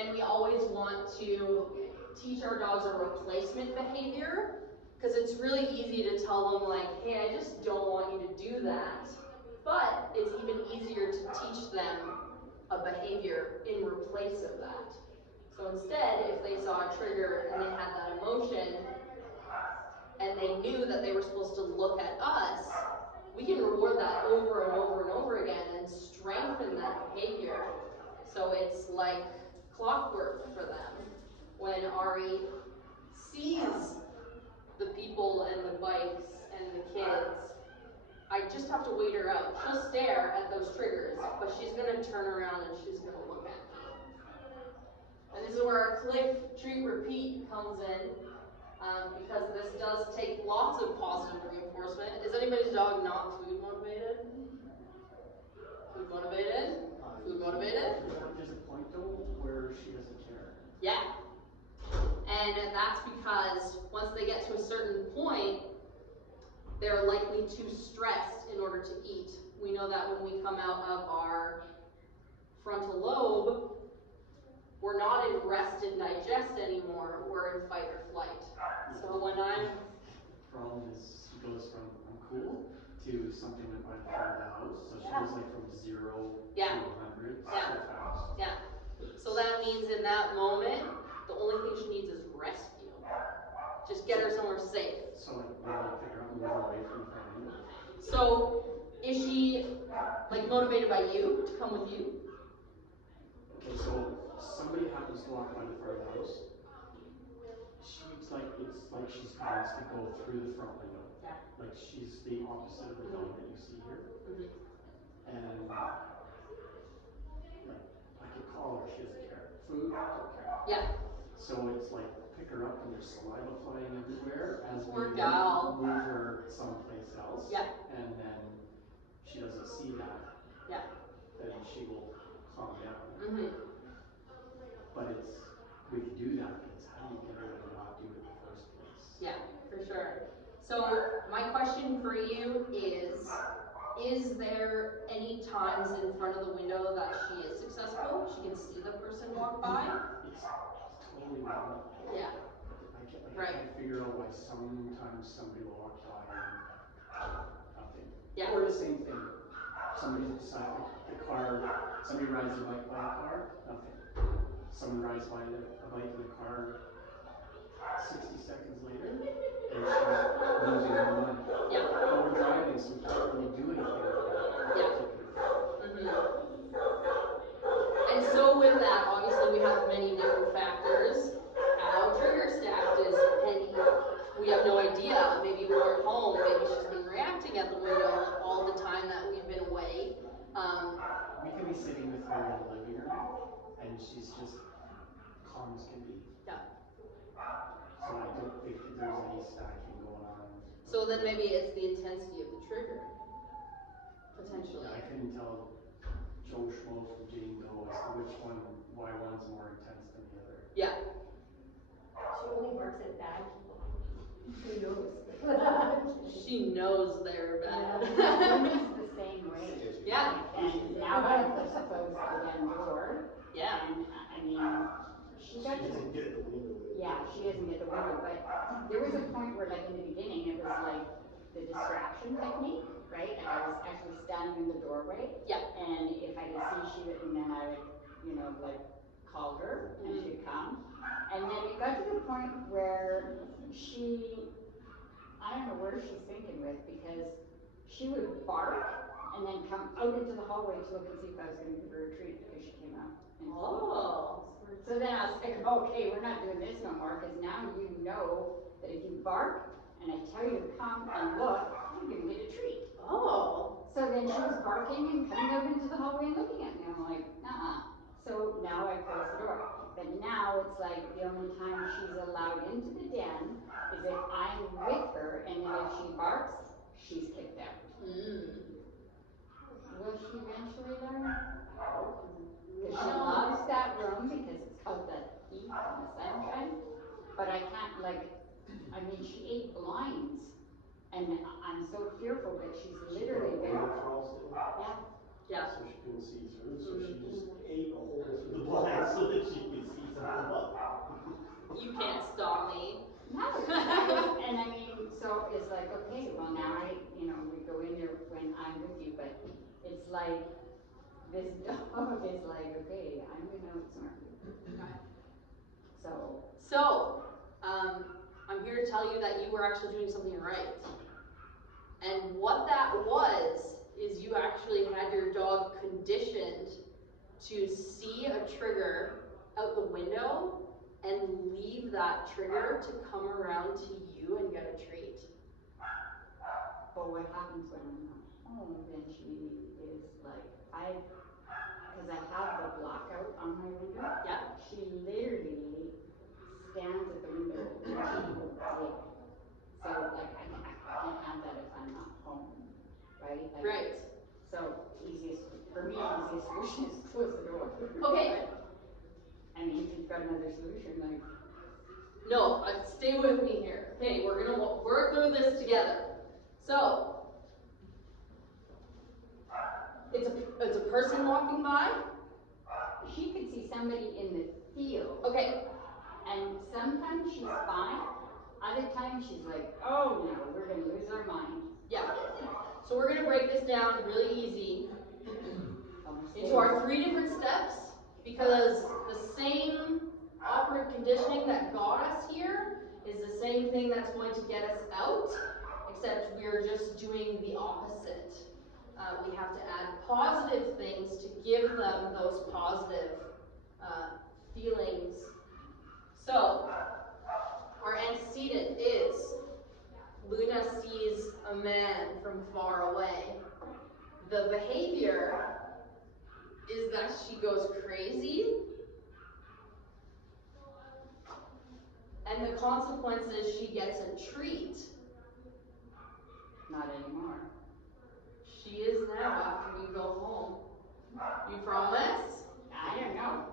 And we always want to teach our dogs a replacement behavior, because it's really easy to tell them like, hey, I just don't want you to do that. But it's even easier to teach them a behavior in replace of that. So instead, if they saw a trigger and they had that emotion and they knew that they were supposed to look at us, we can reward that over and over and over again and strengthen that behavior. So it's like clockwork for them. When Ari sees the people and the bikes and the kids, I just have to wait her out. She'll stare at those triggers, but she's going to turn around and she's going to look at me. And this is where our click, treat, repeat comes in, because this does take lots of positive reinforcement. Is anybody's dog not food motivated? Food motivated? Food motivated? There's a point though where she doesn't care. Yeah. And that's because once they get to a certain point, they're likely too stressed in order to eat. We know that when we come out of our frontal lobe, we're not in rest and digest anymore, we're in fight or flight. So when I'm... The problem is she goes from I'm cool to something went by the front of the house. So she goes like from 0 to 100 so fast. Yeah. So that means in that moment, the only thing she needs is rescue. Just get her somewhere safe. So like maybe pick her up and move her away from the front window. So is she like motivated by you to come with you? Okay, so somebody happens to walk by the front of the house. It's like she wants to go through the front window. Yeah. Like she's the opposite of the dog that you see here. And like I could call her, she doesn't care. Food, don't care. Yeah. So it's like pick her up and there's saliva flying everywhere as Poor we gal. move her someplace else. Yeah. And then she doesn't see that. Yeah. Then she will calm down. But we can do that, but it's how do you get her to not do it in the first place? Yeah, for sure. So my question for you is there any times in front of the window that she is successful? She can see the person walk by? It's totally random. Yeah. I can't figure out why sometimes somebody will walk by and nothing. Yeah. Or the same thing. Somebody's beside the car, somebody rides their bike by the car, nothing. Someone rides by a bike in the car 60 seconds later, and she's losing her mind. Yeah. But we're driving, so we can't really do anything with that particular thing. And so with that, obviously we have many different factors. How trigger stacked is Penny? We have no idea. Maybe we weren't home. Maybe she's been reacting at the window all the time that we've been away. We could be sitting with her in the living room, and she's just calm as can be. Yeah. So I don't think that there's any stacking going on. So then maybe it's the intensity of the trigger, potentially. Yeah, I couldn't tell Joe Schmo from Jane Doe as to why one's more intense than the other. Yeah. She only barks at bad people. Who knows? She knows they're bad. Women's the same way. Yeah. now I of course closed the den door. Yeah. And I mean, she got to, doesn't get the window. yeah, she doesn't get the window, but there was a point where like in the beginning it was like the distraction technique, right? Like I was actually standing in the doorway. Yeah. And if I could see she would, and then I would, you know, like call her and she'd come. And then it got to the point where I don't know where she's thinking with, because she would bark and then come out into the hallway to look and see if I was going to give her a treat because she came out. Oh. So then I was like, okay, we're not doing this no more, because now you know that if you bark and I tell you to come and look, you're going to get a treat. Oh. So then she was barking and coming out into the hallway and looking at me. I'm like, So now I close the door. But now it's like the only time she's allowed into the den is if I'm with her, and then if she barks, she's kicked out. Will she eventually learn? Because she loves that room because it's called the heat and the sunshine. But I can't, she ate blinds. And I'm so fearful that she's literally been. Yeah. So she couldn't see through, so she just ate a hole through the blinds so that she could see something up. You can't stop me. No. And I mean, so it's like, okay, well now we go in there when I'm with you, but it's like, this dog is like, okay, I'm gonna outsmart you. Okay. So, I'm here to tell you that you were actually doing something right. And what that was, is you actually had your dog conditioned to see a trigger out the window and leave that trigger to come around to you and get a treat. but what happens when I'm not home, then she is like, because I have the blackout on my window. Yeah. She literally stands at the window and she will dig. So like I can't have that if I'm not home, right? Right. So easiest solution is close the door. Okay. I mean, if you've got another solution, like. No, stay with me here. Okay, we're gonna work through this together. So, it's a person walking by. She could see somebody in the field. Okay. And sometimes she's fine. Other times she's like, oh no, we're gonna lose our mind. Yeah. So we're gonna break this down really easy into our 3 different steps, because the same operant conditioning that got us here is the same thing that's going to get us out, except we're just doing the opposite. We have to add positive things to give them those positive feelings. So, our antecedent is Luna sees a man from far away. The behavior is that she goes crazy, and the consequence is she gets a treat. Not anymore. She is now after we go home. You promise? I don't know.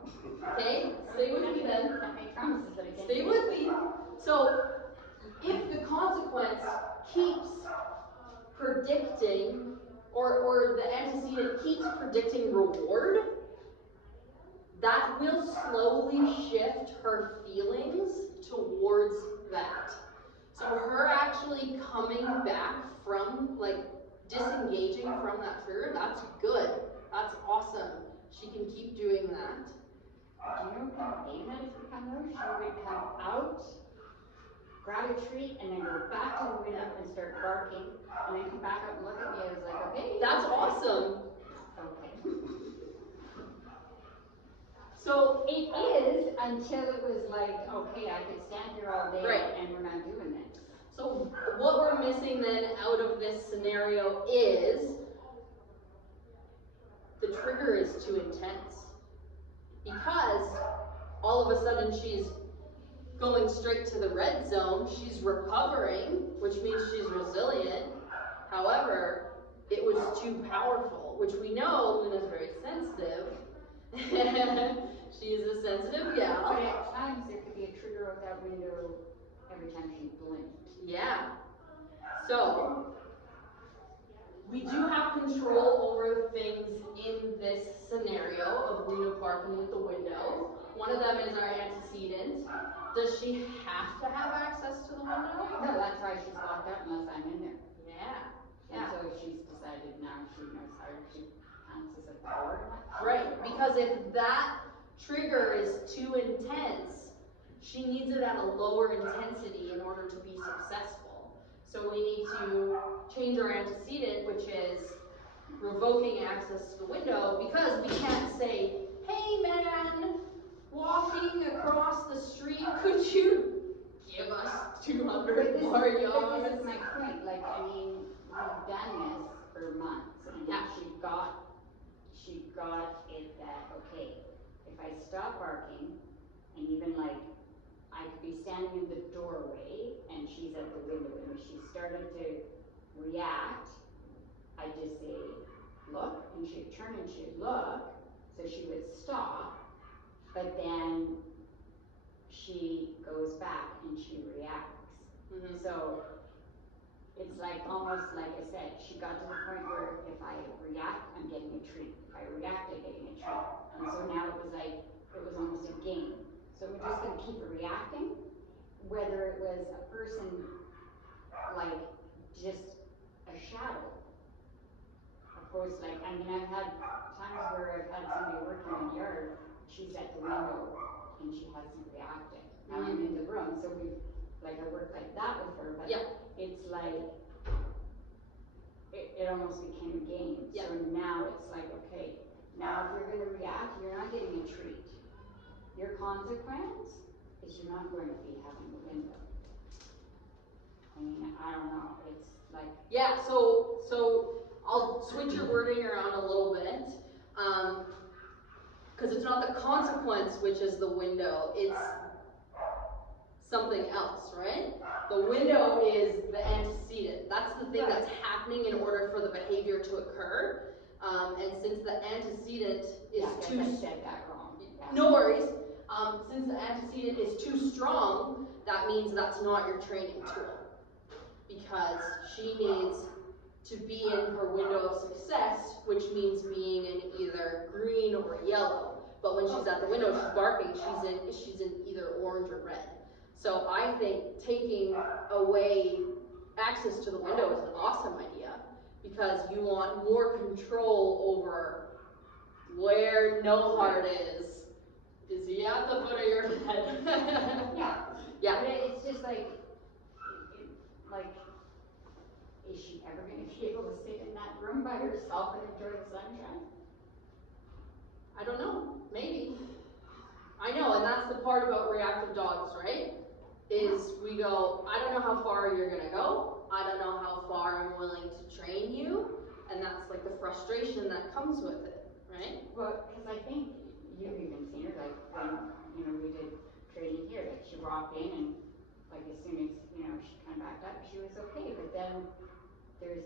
Okay, stay with me then. Can't make promises that I can't. Stay with me. So, if the consequence keeps predicting, or the antecedent keeps predicting reward, that will slowly shift her feelings towards that. So her actually coming back from, disengaging from that trigger, that's good. That's awesome. She can keep doing that. Do you know what kind of game that is become though? She would come out, grab a treat, and then go back to the window and start barking, and then come back up and look at me. I was like, okay. That's awesome. Okay. So it is until it was like, okay, I could stand here all day, right, and we're not doing this. So what we're missing then out of this scenario is the trigger is too intense. Because all of a sudden she's going straight to the red zone, she's recovering, which means she's resilient. However, it was too powerful, which we know Luna's very sensitive. She is a sensitive gal. But at times there could be a trigger out that window every time she blinked. Yeah. So, We do have control over things in this scenario of Luna parking at the window. One of them is our antecedent. Does she have to have access to the window? No, that's why she's locked out unless I'm in there. Yeah. And so she's decided now she knows how to pounces at the door. Right, because if that trigger is too intense, she needs it at a lower intensity in order to be successful. So we need to change our antecedent, which is revoking access to the window, because we can't say, hey man, walking across the street, could you give us 200 more yards? But this is my point. Like, I mean, we've done this for months, and she got it that, okay, if I stop barking, and even like, I could be standing in the doorway, and she's at the window, and if she started to react, I just say, look, and she'd turn and she'd look, so she would stop, but then she goes back and she reacts. Mm-hmm. So it's like almost like I said, she got to the point where if I react, I'm getting a treat. If I react, I'm getting a treat. And so now it was like, it was almost a game. So we're just gonna keep reacting, whether it was a person, like just a shadow. Opposed, like, I mean, I've had times where I've had somebody working in the yard, she's at the window and she hasn't reacted. Now I'm in the room, so we've, like, I worked like that with her, but it's like, it almost became a game. So now it's like, okay, now if you're gonna react, you're not getting a treat. Your consequence is you're not going to be having the window. I mean, I don't know, it's like. Yeah, so I'll switch your wording around a little bit. Because it's not the consequence which is the window, it's something else, right? The window is the antecedent. That's the thing that's happening in order for the behavior to occur. And since the antecedent is too... I said that wrong. No worries. Since the antecedent is too strong, that means that's not your training tool. Because she needs to be in her window of success, which means being in either green or yellow. But when she's at the window, she's barking, she's in either orange or red. So I think taking away access to the window is an awesome idea, because you want more control over where no heart is. Is he at the foot of your bed? Yeah. But it's just like, is she ever going to be able to sit in that room by herself and enjoy the sunshine? I don't know. Maybe. I know, and that's the part about reactive dogs, right? Is we go, I don't know how far you're going to go. I don't know how far I'm willing to train you. And that's like the frustration that comes with it, right? Well, because I think you've even seen her, like when, we did training here, like she walked in and like as soon as, she kind of backed up, she was okay. But then there's,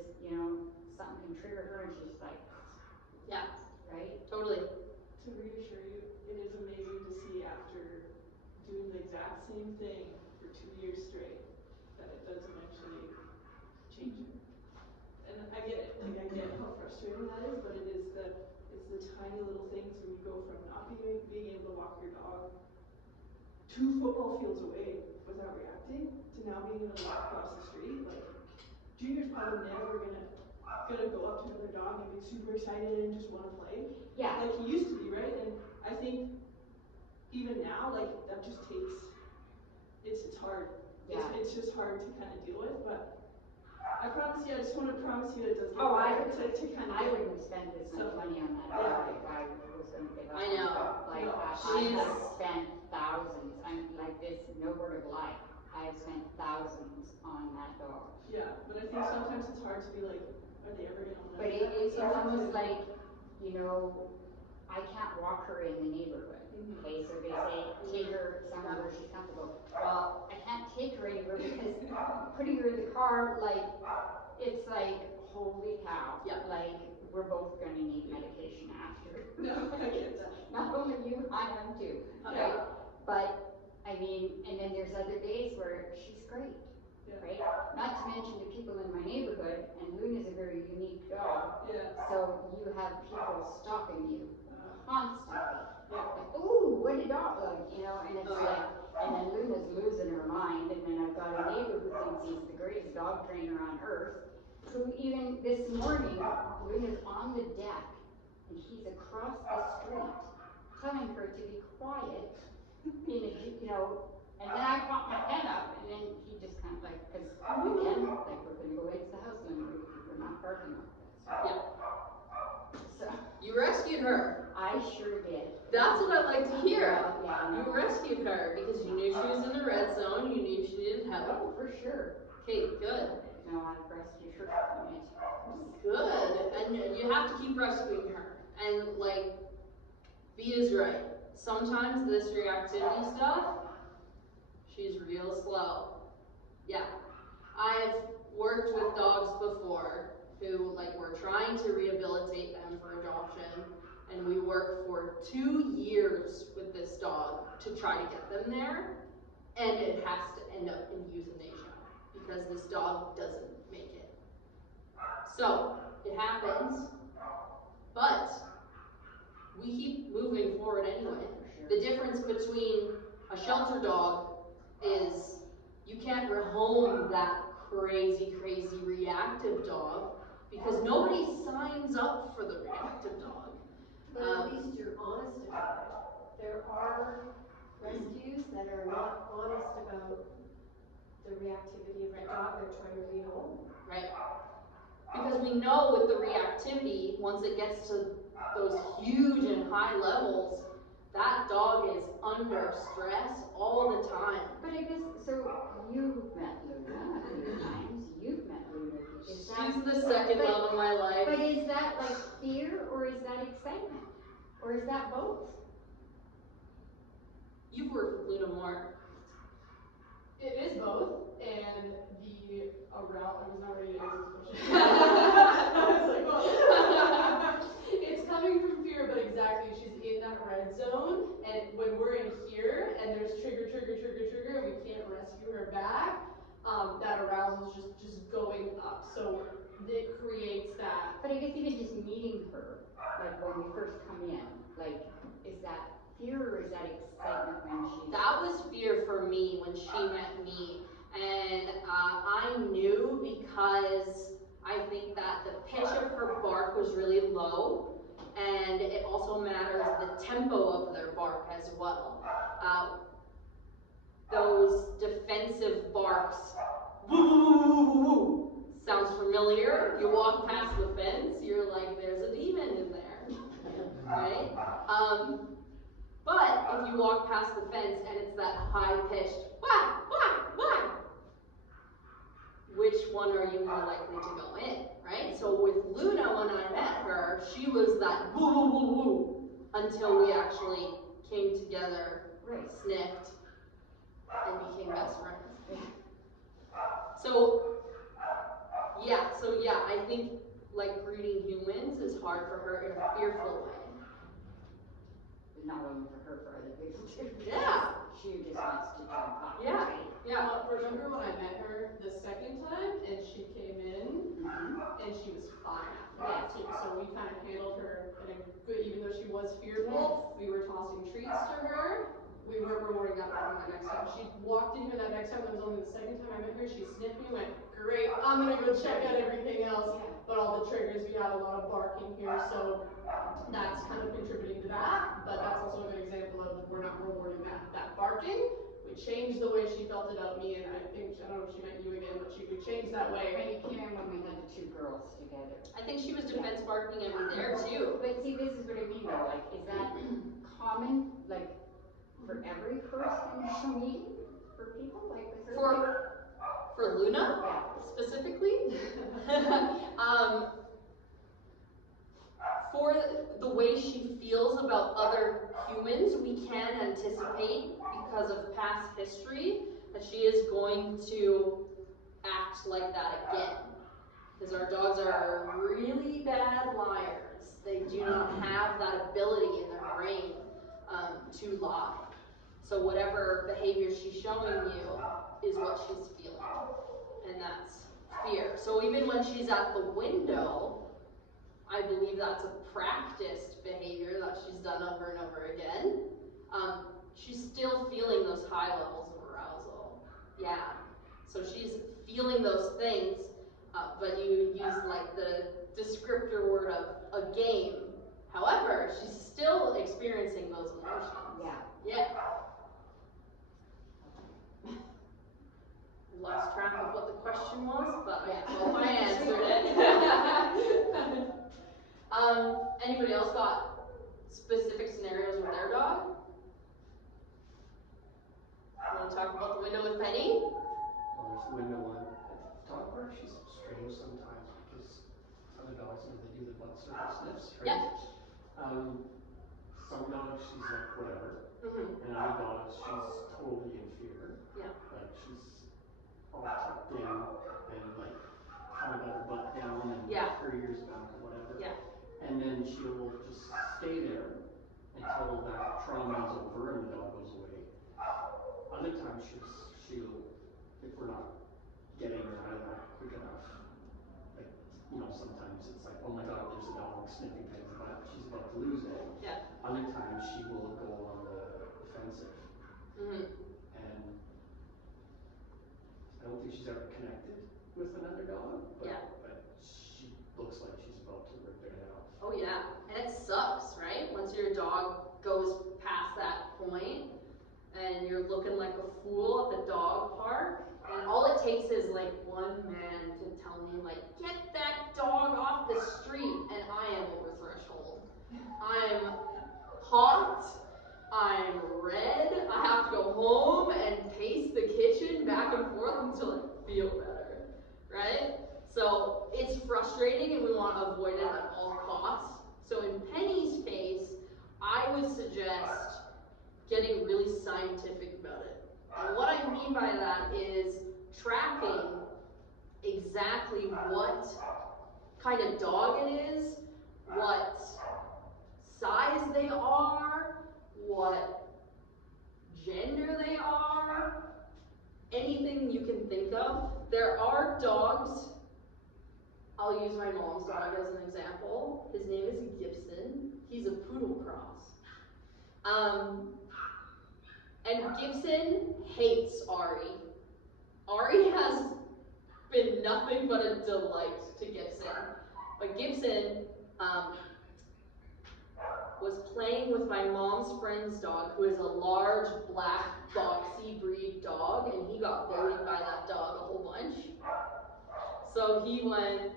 something can trigger her and she's like, yeah, right? Totally. To reassure you, it is amazing to see after doing the exact same thing for 2 years straight that it does eventually change it. And I get it, I get how frustrating that is, but it's the tiny little things when you go from not being able to walk your dog 2 football fields away without reacting to now being able to walk across the street. Like, Junior's probably never gonna go up to another dog and be super excited and just want to play. Yeah. Like he used to be, right? And I think even now, like that just takes, it's hard. Yeah. It's just hard to kind of deal with, but I promise you, I just want to promise you that it does get better to kind of I wouldn't have spent this much money on that dog if I was going to give up. I know. Like, No, I have spent thousands. I'm like this, no word of lie. I have spent thousands on that dog. Yeah, but I think sometimes it's hard to be like, are they ever going to want to But do that? it's almost like, I can't walk her in the neighborhood. Okay, so they say take her somewhere where she's comfortable. Well, I can't take her anywhere because putting her in the car, like, it's like, holy cow. Yeah. Like, we're both going to need medication after. No, I get that. Not only you, I am too. Okay. Right? But, I mean, and then there's other days where she's great. Yeah. Right? Not to mention the people in my neighborhood, and Luna's a very unique dog. have people stalking you constantly. Like, ooh, what a dog, like, you know, and it's like, and then Luna's losing her mind, and then I've got a neighbor who thinks he's the greatest dog trainer on earth, who even this morning, Luna's on the deck, and he's across the street, telling her to be quiet, in a, you know, and then I pop my head up, and then he just kind of like, because again, like, we're gonna go into the house, and we're not parking on that. Yeah. So. You rescued her. I sure did. That's what I like to hear. Well, yeah, You rescued her because you knew she was in the red zone, you knew she needed help. Oh, for sure. Okay, good. No, I've rescued her from it. Good. And you have to keep rescuing her. And like, Via's right. Sometimes this reactivity stuff, she's real slow. Yeah. I've worked with dogs before who like were trying to rehabilitate them for adoption, and we worked for 2 years with this dog to try to get them there, and it has to end up in euthanasia because this dog doesn't make it. So it happens, but we keep moving forward anyway. The difference between a shelter dog is you can't rehome that crazy reactive dog because nobody signs up for the reactive dog. But at least you're honest about it. There are rescues that are not honest about the reactivity of the dog they're trying to rehome. Right. Because we know with the reactivity, once it gets to those huge and high levels, that dog is under stress all the time. But I guess, so you've met Luna a few times. You've met Luna. She's the second love of my life. But is that like fear or is that excitement? Or is that both? You've worked with Luna more. It is both, and the arousal, I was not ready to answer this question. I was like, oh. It's coming from fear, but exactly, she's in that red zone, and when we're in here, and there's trigger, and we can't rescue her back, that arousal is just going up, so it creates that. But I guess even just meeting her, like when we first come in, like, is that fear or is that excitement when she's... That was fear for me when she met me, and I knew because I think that the pitch of her bark was really low, and it also matters the tempo of their bark as well. Those defensive barks, woo, woo, woo, woo, woo, sounds familiar. You walk past the fence, you're like, there's a demon in there, right? But if you walk past the fence and it's that high-pitched, wah, wah, wah, which one are you more likely to go in, right? So with Luna, when I met her, she was that woo, woo, woo, woo, until we actually came together, sniffed, and became best friends. So yeah, I think like breeding humans is hard for her in a fearful way. Not only for her, for other people too. Yeah. She just wants to jump up. Yeah. Right? Yeah. Remember when I met her the second time and she came in and she was fine after that too. So we kind of handled her in a good, even though she was fearful, we were tossing treats to her. We weren't rewarding that problem that next time. She walked in here that next time, that was only the second time I met her, she sniffed me and went, great, I'm gonna go check out everything else. Yeah. But all the triggers, we have a lot of barking here, so that's kind of contributing to that. But that's also a good example of we're not rewarding that barking. We changed the way she felt about me, and I think, I don't know if she meant you again, but we changed that way. When you came in when we had the two girls together. I think she was defense barking at me there too. But see, this is what I mean though, like, is that common, like, for every first initial meeting for people, like with her? For Luna? Yeah. Specifically? For the way she feels about other humans, we can anticipate, because of past history, that she is going to act like that again. Because our dogs are really bad liars. They do not have that ability in their brain to lie. So whatever behavior she's showing you is what she's feeling. And that's fear. So even when she's at the window, I believe that's a practiced behavior that she's done over and over again. She's still feeling those high levels of arousal. Yeah. So she's feeling those things, but you use like the descriptor word of a game. However, she's still experiencing those emotions. Yeah. Yeah. Lost track of what the question was, but I hope I answered it. Anybody else got specific scenarios with their dog? Want to talk about the window with Penny? Well, there's the window one. At dog park, she's strange sometimes because other dogs, they do the butt circle sniffs, right? Yeah. Some dogs, she's like, whatever. Mm-hmm. And other dogs, she's totally in fear. Yeah. Like, she's all tucked in and, like, kind of got her butt down and her ears back or whatever. Yeah. And then she'll just stay there until that trauma is over and the dog goes away. Other times, she'll, if we're not getting her out of that quick enough, like, sometimes it's like, oh my God, there's a dog sniffing Penny's butt, she's about to lose it. Yeah. Other times she will go on the offensive. Mm-hmm. And I don't think she's ever connected with another dog, but she looks like she's about to rip their head off. Oh yeah, and it sucks, right? Once your dog goes past that point and you're looking like a fool at the dog park, and all it takes is like one man to tell me like, get that dog off the street, and I am over threshold. I'm hot, I'm red, I have to go home and pace the kitchen back and forth until I feel better, right? So it's frustrating and we want to avoid it at all costs. So in Penny's case, I would suggest getting really scientific about it. And what I mean by that is tracking exactly what kind of dog it is, what size they are, what gender they are, anything you can think of. There are dogs, I'll use my mom's dog as an example. His name is Gibson. He's a poodle cross. And Gibson hates Ari. Ari has been nothing but a delight to Gibson. But Gibson was playing with my mom's friend's dog, who is a large, black, boxy breed dog, and he got bullied by that dog a whole bunch. So he went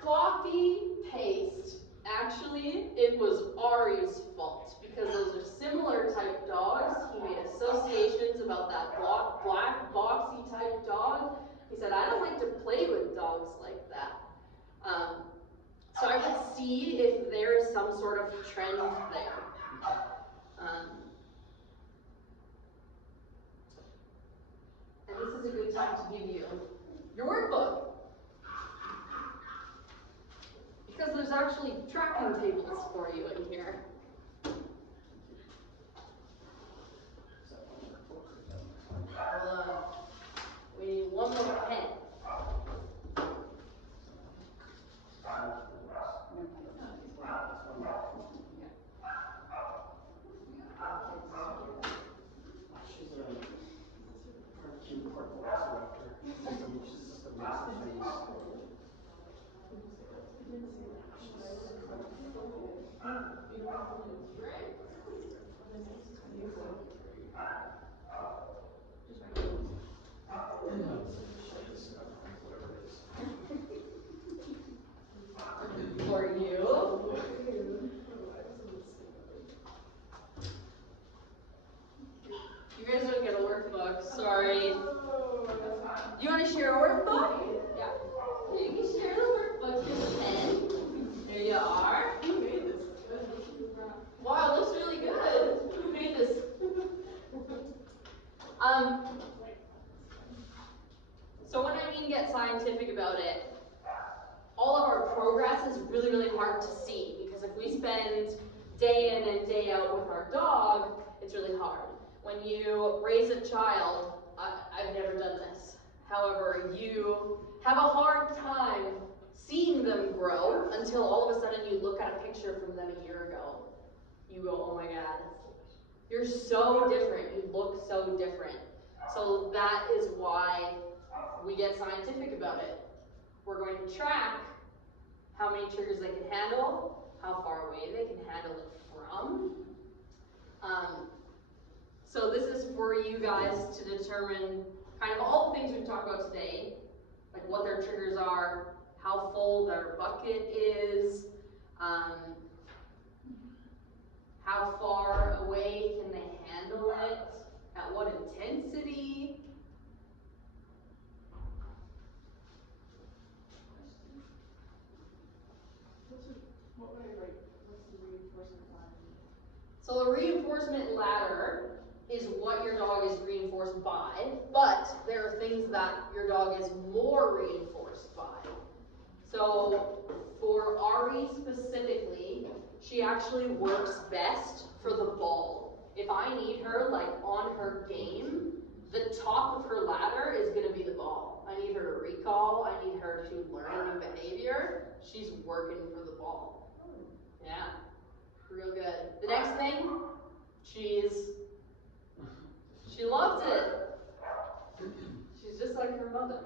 copy, paste. Actually, it was Ari's fault because those are similar type dogs. He made associations about that black, boxy type dog. He said, I don't like to play with dogs like that. So I would see if there is some sort of trend there. And this is a good time to give you your workbook. Because there's actually tracking tables for you in here. Hold on. We need one more pen. She's a cute port velociraptor. She's just a mix of things. For you. You guys don't get a workbook, sorry. You want to share a workbook? Yeah. You can share the workbook. Here's a pen. There you are. Who made this? Wow, it looks really good. Who made this? So when I mean get scientific about it, all of our progress is really, really hard to see because if we spend day in and day out with our dog, it's really hard. When you raise a child, I've never done this. However, you have a hard time seeing them grow until until all of a sudden you look at a picture from them a year ago. You go, oh my God, you're so different. You look so different. So that is why we get scientific about it. We're going to track how many triggers they can handle, how far away they can handle it from. So this is for you guys to determine kind of all the things we've talked about today, like what their triggers are, how full their bucket is, how far away can they handle it, at what intensity. What's the reinforcement ladder? So the reinforcement ladder is what your dog is reinforced by, but there are things that your dog is more reinforced by. So for Ari specifically, she actually works best for the ball. If I need her like on her game, the top of her ladder is going to be the ball. I need her to recall, I need her to learn a new behavior. She's working for the ball. Yeah, real good. The next thing, she loves it. She's just like her mother.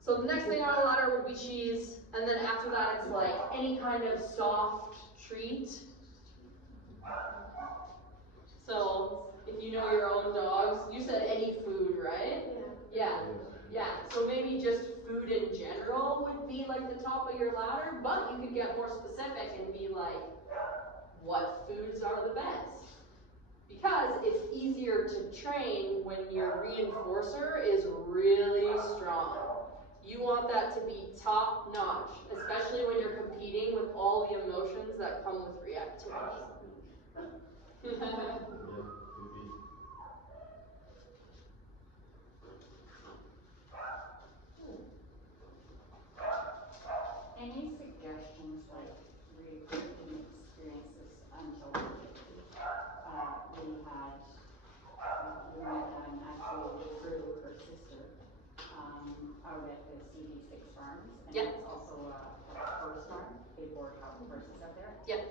So the next thing on the ladder would be cheese, and then after that it's like any kind of soft treat. So if you know your own dogs, you said any food, right? Yeah. Yeah. So maybe just food in general would be like the top of your ladder, but you could get more specific and be like, what foods are the best? Because it's easier to train when your reinforcer is really strong. You want that to be top notch, especially when you're competing with all the emotions that come with reactivity. Yeah, could be. Any suggestions, like, we didn't experience this until recently. We had, Luna done actually through her sister, out at the CD6 farms. And Yep. it's also a horse farm. They board horses up there. Yep.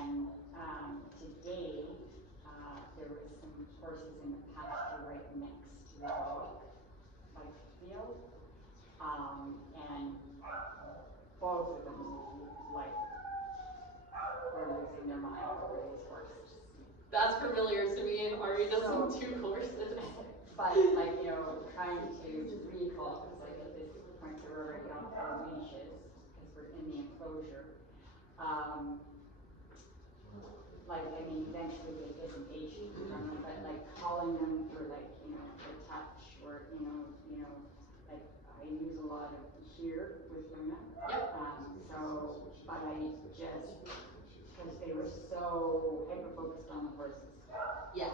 And today, there was some horses in the pasture right next to the dog, like field. And both of them, like, were losing their mind over these horses. That's familiar to me, and Ari does some two horses. But, like, you know, trying to recall, because like at this point they were already on 4 leashes, because we're in the enclosure. Like, I mean, eventually they disengage from them, but like calling them for, like, you know, the touch, or, you know, like I use a lot of here with Luna. Yep. But I just, because they were so hyper-focused on the horses. Yes.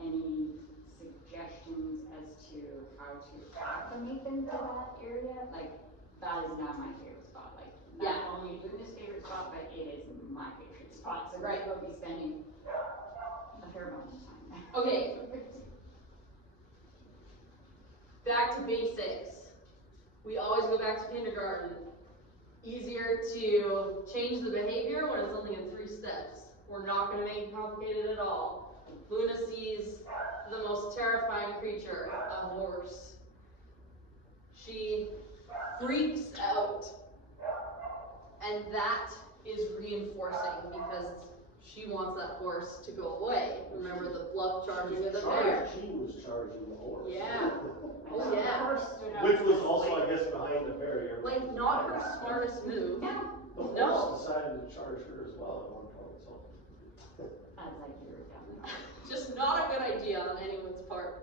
Any suggestions as to how to acclimate them to that area? Like, that is now my favorite spot. Like, not only Luna's favorite spot, but it is my favorite spot. So right. we'll be spending a fair amount of time. Okay. Back to basics. We always go back to kindergarten. Easier to change the behavior when it's only in 3 steps. We're not going to make it complicated at all. Luna sees the most terrifying creature, a horse. She freaks out. And that is reinforcing because she wants that horse to go away. Remember the bluff charging of the bear? She was charging the horse. Yeah. Oh yeah. Which was also, I guess, behind the barrier. Like, not her smartest move. The horse No. decided to charge her as well at one point, so. As I hear it down. Just not a good idea on anyone's part.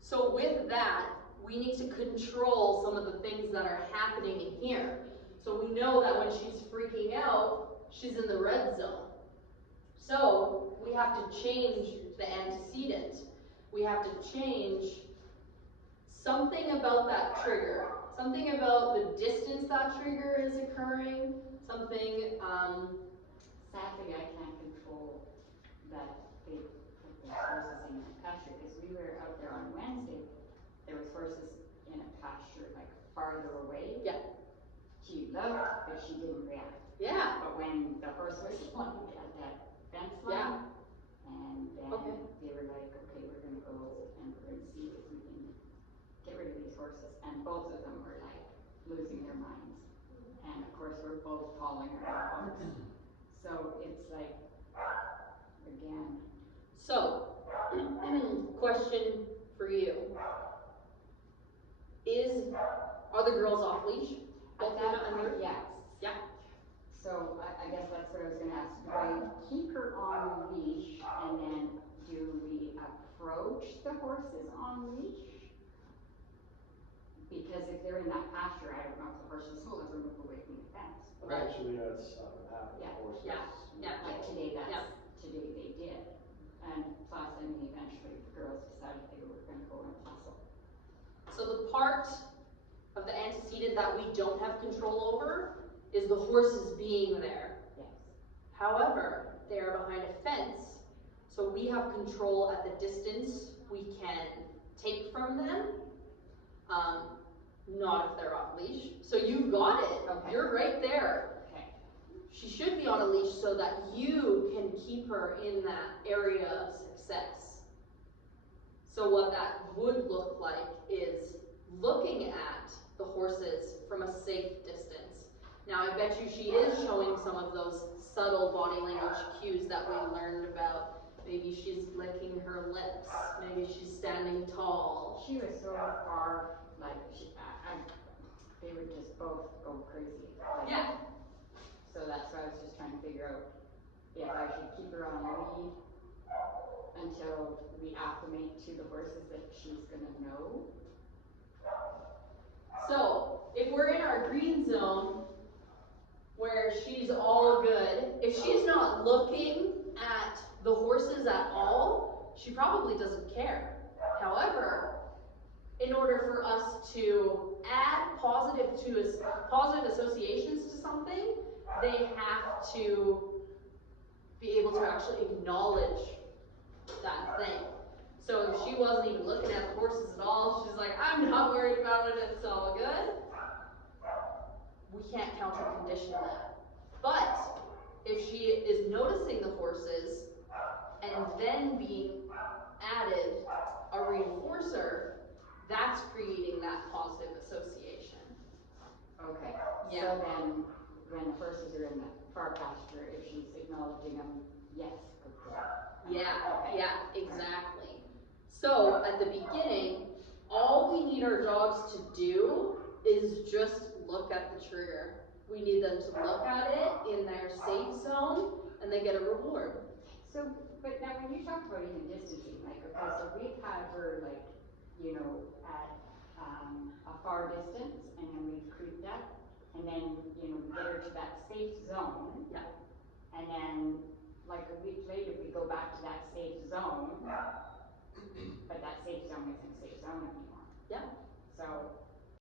So with that, we need to control some of the things that are happening in here. So we know that when she's freaking out, she's in the red zone. So we have to change the antecedent. We have to change something about that trigger. Something about the distance that trigger is occurring. Something, Sadly, I can't control that they put the horses in a pasture, because we were out there on Wednesday. There was horses in a pasture like far farther away. Yeah. She looked, but she didn't react. Yeah. But when the horse was lying at that fence line, and then they were like, okay, we're gonna go and we're gonna see if we can get rid of these horses. And both of them were like losing their minds. And of course, we're both calling our dogs. So it's like, again. So, question for you. Are the girls off leash? At that point, yes. Yeah. So I guess that's what I was gonna ask. Do I keep her on leash and then do we approach the horses on leash? Because if they're in that pasture, I don't know if the horses will ever move away from the fence. Eventually that's not gonna happen, Yeah. of course. Yeah. Yeah. Like today, today they did. And plus, I mean, eventually the girls decided they were gonna go and tussle. So the part of the antecedent that we don't have control over is the horses being there. Yes. However, they are behind a fence, so we have control at the distance we can take from them. Not if they're off leash. So you've got it. Okay. You're right there. Okay. She should be on a leash so that you can keep her in that area of success. So what that would look like is looking at the horses from a safe distance. Now I bet you she is showing some of those subtle body language cues that we learned about. Maybe she's licking her lips. Maybe she's standing tall. She was so far, like, they would just both go crazy. Like, Yeah. So that's why I was just trying to figure out if I should keep her on lead until we acclimate to the horses that she's gonna know. So if we're in our green zone where she's all good, if she's not looking at the horses at all, she probably doesn't care. However, in order for us to add positive associations to something, they have to be able to actually acknowledge that thing. So if she wasn't even looking at the horses at all, she's like, I'm not worried about it, it's all good. We can't counter condition that. But if she is noticing the horses and then being added a reinforcer, that's creating that positive association. Okay. Yeah. So then, when the horses are in the far pasture, if she's acknowledging them, yes, good girl. Yeah, Okay. yeah, exactly. So at the beginning, all we need our dogs to do is just look at the trigger. We need them to look at it in their safe zone and they get a reward. So, but now when you talk about even distancing, like, okay, so we've had her, like, you know, at a far distance, and then we've creeped up, and then, you know, we get her to that safe zone. Yeah. And then, like, a week later, we go back to that safe zone, but that safe zone isn't a safe zone anymore. Yeah. So